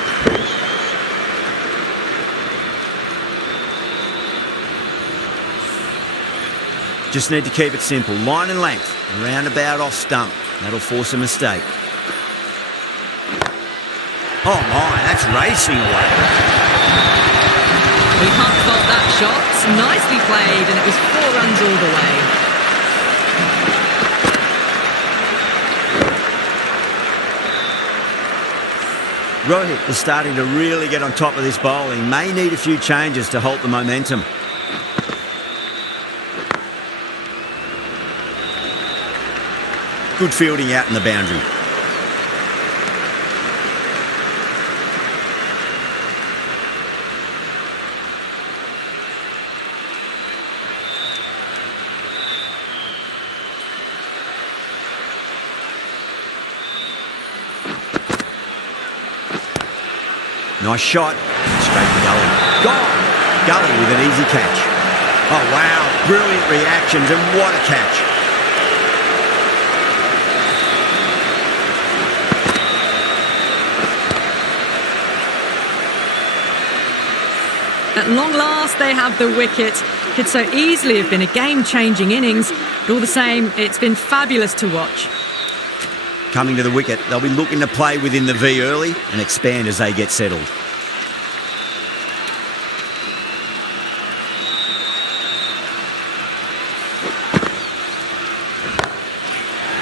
Just need to keep it simple. Line and length. Roundabout off stump. That'll force a mistake. Oh my, that's racing away. We can't fault that shot. Nicely played, and it was 4 runs all the way. Rohit is starting to really get on top of this bowling. May need a few changes to halt the momentum. Good fielding out in the boundary. Nice shot. Straight to Gully. Gone! Gully with an easy catch. Oh, wow. Brilliant reactions, and what a catch. At long last, they have the wicket. Could so easily have been a game-changing innings, but all the same, it's been fabulous to watch. Coming to the wicket, they'll be looking to play within the V early and expand as they get settled.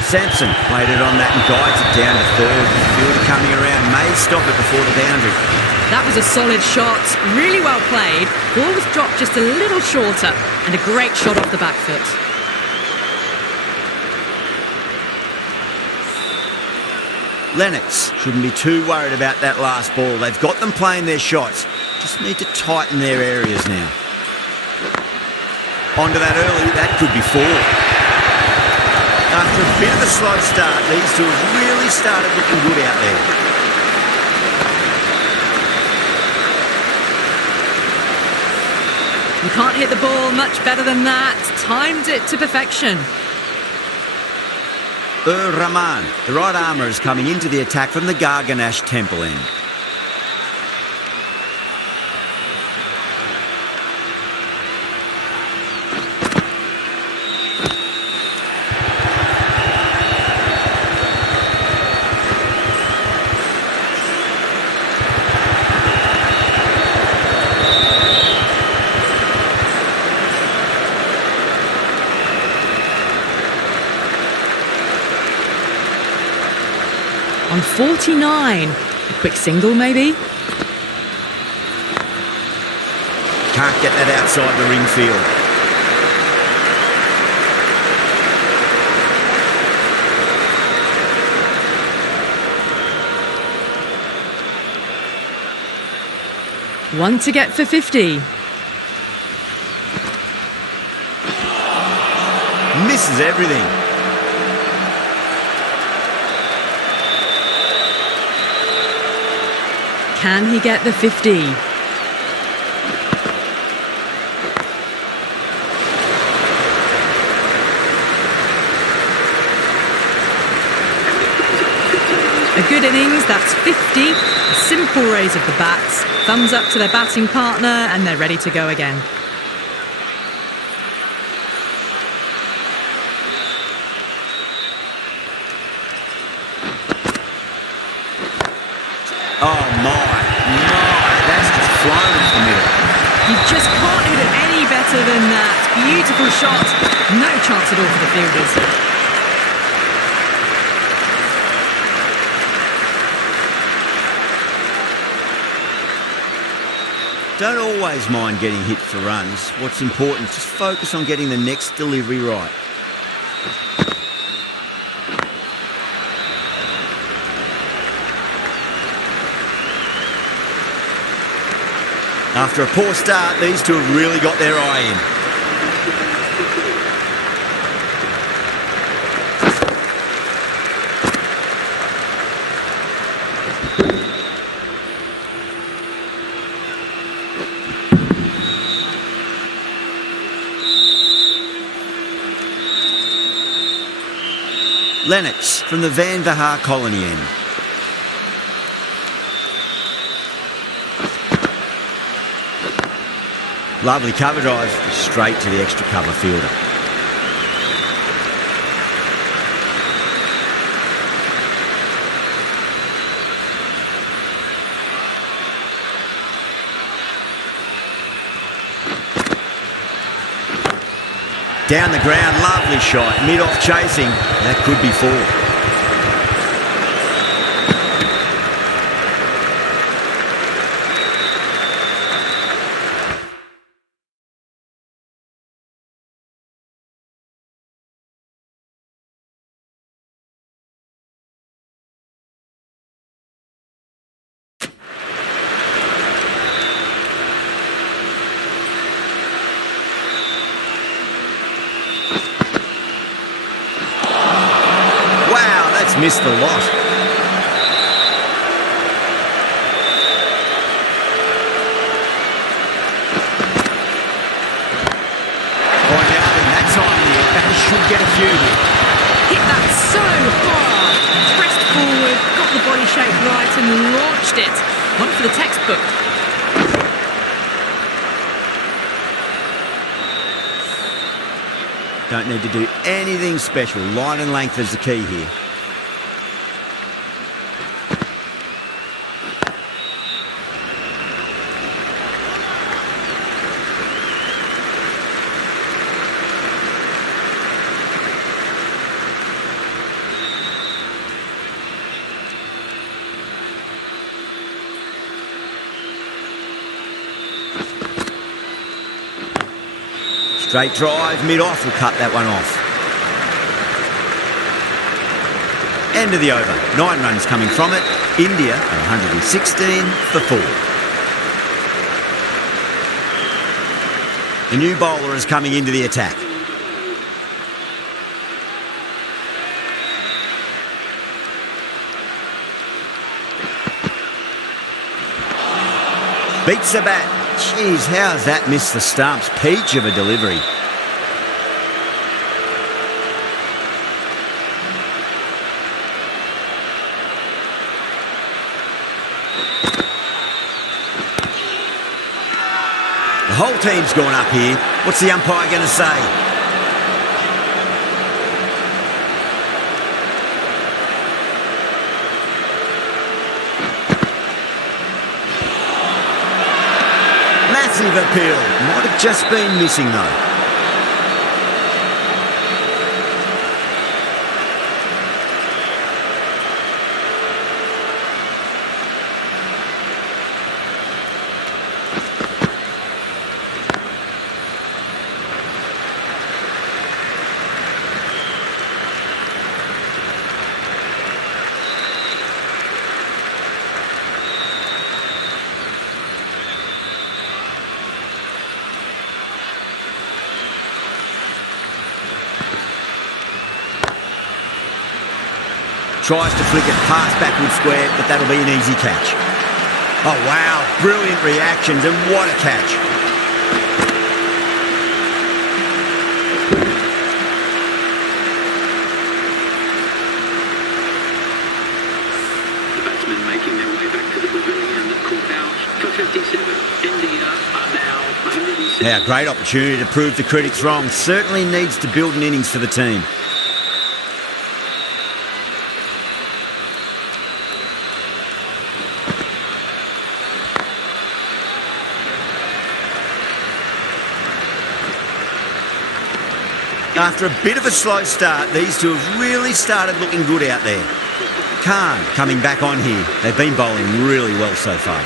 Sampson played it on that and guides it down to third. The fielder coming around may stop it before the boundary. That was a solid shot, really well played. Ball was dropped just a little shorter, and a great shot off the back foot. Lennox shouldn't be too worried about that last ball. They've got them playing their shots. Just need to tighten their areas now. Onto that early, that could be 4. After a bit of a slow start, these two have really started looking good out there. You can't hit the ball much better than that. Timed it to perfection. Rahman, the right armour, is coming into the attack from the Garganash temple end. On 49. A quick single, maybe? Can't get that outside the ring field. One to get for 50. Misses everything. Can he get the 50? A good innings, that's 50. A simple raise of the bats. Thumbs up to their batting partner, and they're ready to go again. That's just flown into the middle. You just can't hit it any better than that. Beautiful shot. No chance at all for the fielders. Don't always mind getting hit for runs. What's important is just focus on getting the next delivery right. After a poor start, these two have really got their eye in. Lennox from the Van Vahar colony end. Lovely cover drive, straight to the extra cover fielder. Down the ground, lovely shot, mid-off chasing, that could be four. Missed the lot. That time in the air, batters should get a few here. Hit that so hard. Pressed forward, got the body shape right and launched it. One for the textbook. Don't need to do anything special. Line and length is the key here. Straight drive, mid-off will cut that one off. End of the over. 9 runs coming from it. India are 116 for 4. The new bowler is coming into the attack. Beats the bat. Jeez, how's that missed the stumps? Peach of a delivery. The whole team's gone up here. What's the umpire going to say? Massive appeal. Might have just been missing though. Tries to flick it past backward square, but that'll be an easy catch. Oh, wow. Brilliant reactions, and what a catch. The batsmen making their way back to the pavilion, called out for 57. India are now 106. Yeah, great opportunity to prove the critics wrong. Certainly needs to build an innings for the team. After a bit of a slow start, these two have really started looking good out there. Khan coming back on here. They've been bowling really well so far.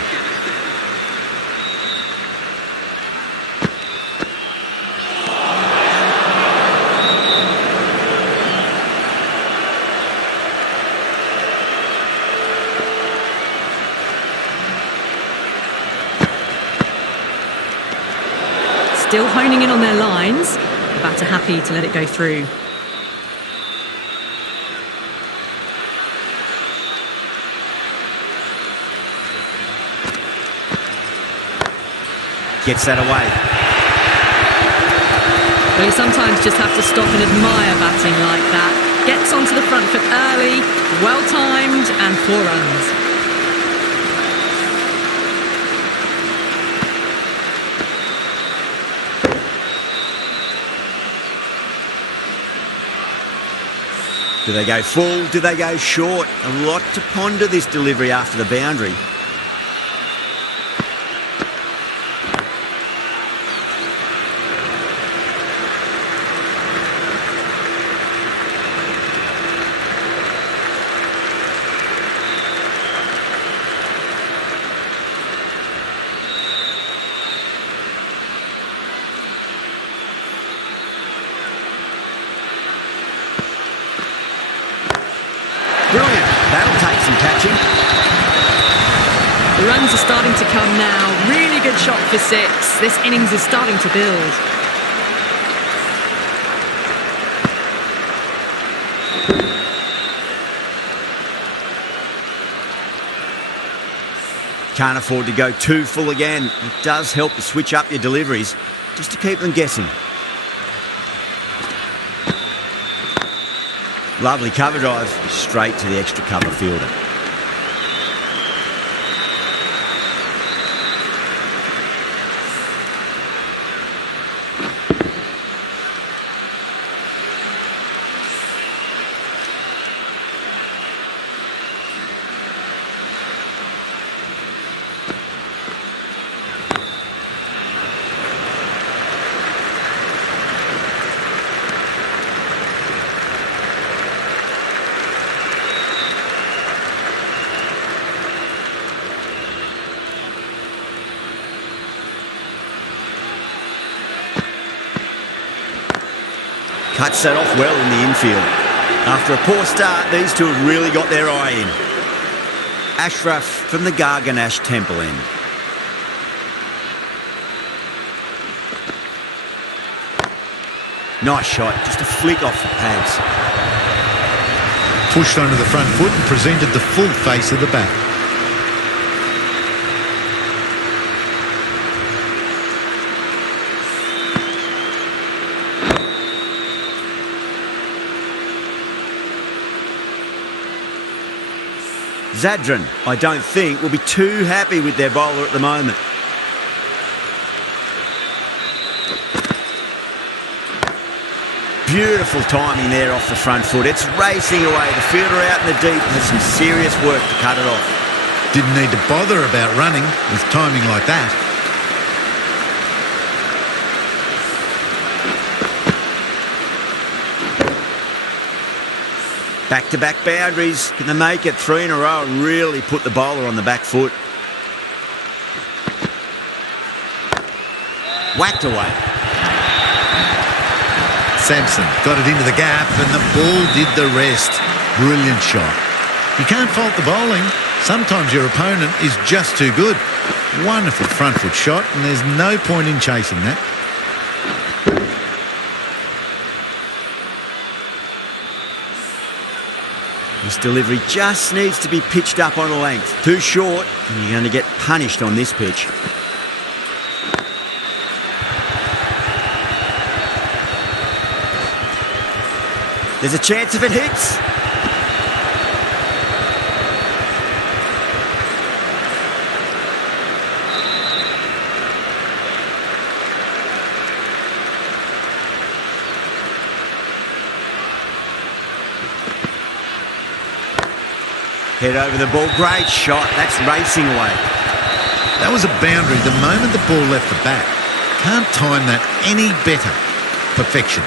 Still honing in on their lines. The batter happy to let it go through. Gets that away. Well, you sometimes just have to stop and admire batting like that. Gets onto the front foot early, well timed, and 4 runs. Do they go full? Do they go short? A lot to ponder this delivery after the boundary. Brilliant. That'll take some catching. The runs are starting to come now. Really good shot for 6. This innings is starting to build. Can't afford to go too full again. It does help to switch up your deliveries, just to keep them guessing. Lovely cover drive, straight to the extra cover fielder. Cuts that off well in the infield. After a poor start, these two have really got their eye in. Ashraf from the Garganash Temple end. Nice shot, just a flick off the pads. Pushed onto the front foot and presented the full face of the bat. Zadran, I don't think, will be too happy with their bowler at the moment. Beautiful timing there off the front foot. It's racing away. The fielder out in the deep has some serious work to cut it off. Didn't need to bother about running with timing like that. Back-to-back boundaries. Can they make it 3 in a row and really put the bowler on the back foot? Whacked away. Sampson got it into the gap and the ball did the rest. Brilliant shot. You can't fault the bowling. Sometimes your opponent is just too good. Wonderful front foot shot and there's no point in chasing that. This delivery just needs to be pitched up on a length. Too short, and you're going to get punished on this pitch. There's a chance if it hits. Head over the ball, great shot. That's racing away. That was a boundary the moment the ball left the bat. Can't time that any better. Perfection.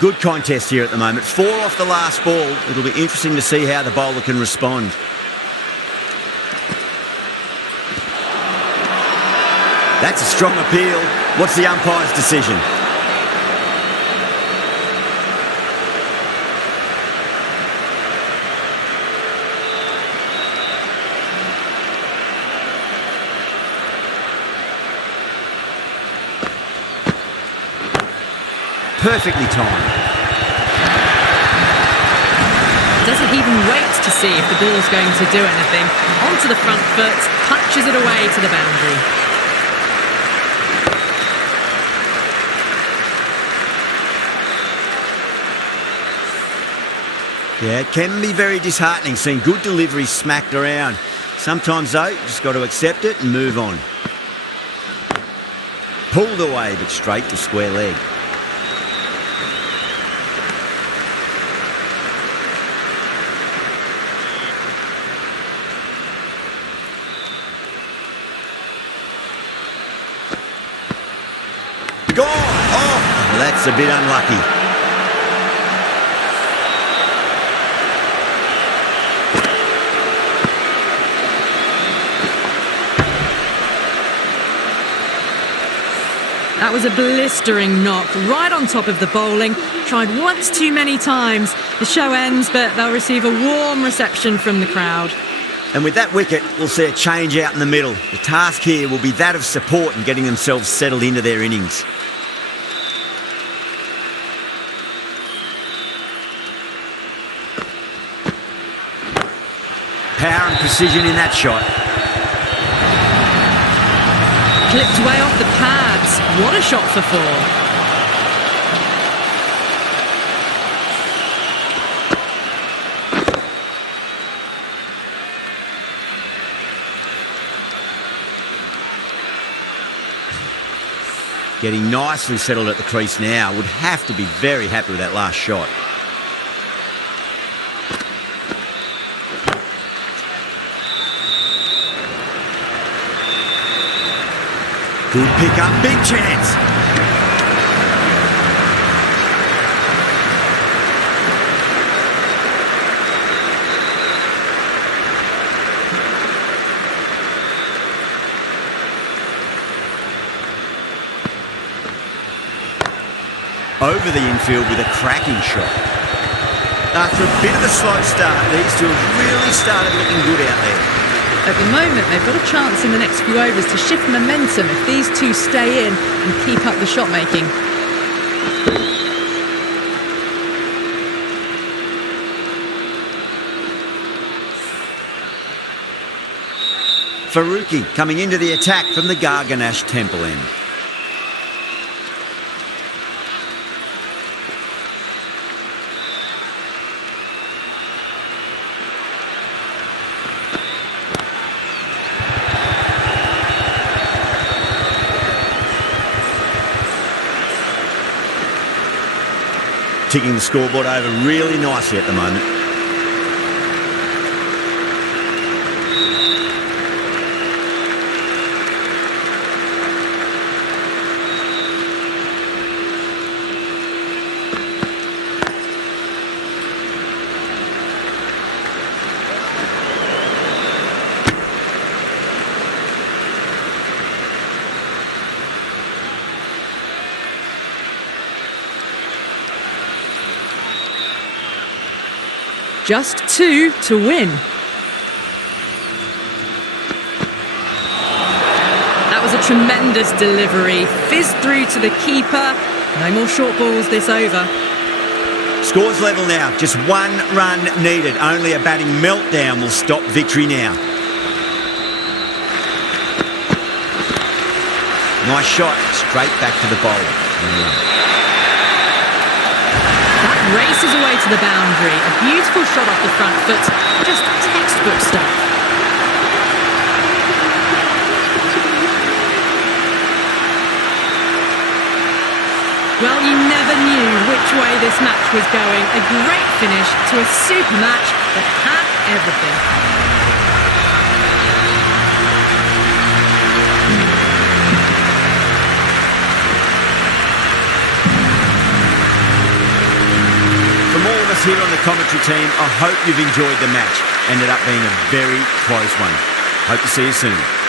Good contest here at the moment. 4 off the last ball. It'll be interesting to see how the bowler can respond. That's a strong appeal. What's the umpire's decision? Perfectly timed. Doesn't even wait to see if the ball's going to do anything. Onto the front foot, punches it away to the boundary. Yeah, it can be very disheartening seeing good deliveries smacked around. Sometimes, though, you just got to accept it and move on. Pulled away, but straight to square leg. Gone! Oh, that's a bit unlucky. That was a blistering knock right on top of the bowling. Tried once too many times. The show ends, but they'll receive a warm reception from the crowd. And with that wicket, we'll see a change out in the middle. The task here will be that of support and getting themselves settled into their innings. Power and precision in that shot. Clipped way off the pads. What a shot for 4. Getting nicely settled at the crease now. Would have to be very happy with that last shot. Good pick up, big chance. Over the infield with a cracking shot. After a bit of a slow start, these two have really started looking good out there. At the moment, they've got a chance in the next few overs to shift momentum if these two stay in and keep up the shot making. Faruqi coming into the attack from the Garganash Temple end. Ticking the scoreboard over really nicely at the moment. Just 2 to win. That was a tremendous delivery. Fizzed through to the keeper. No more short balls this over. Scores level now. Just 1 run needed. Only a batting meltdown will stop victory now. Nice shot. Straight back to the bowler. Races away to the boundary. A beautiful shot off the front foot. Just textbook stuff. Well, you never knew which way this match was going. A great finish to a super match that had everything. here on the commentary team, I hope you've enjoyed the match. Ended up being a very close one. Hope to see you soon.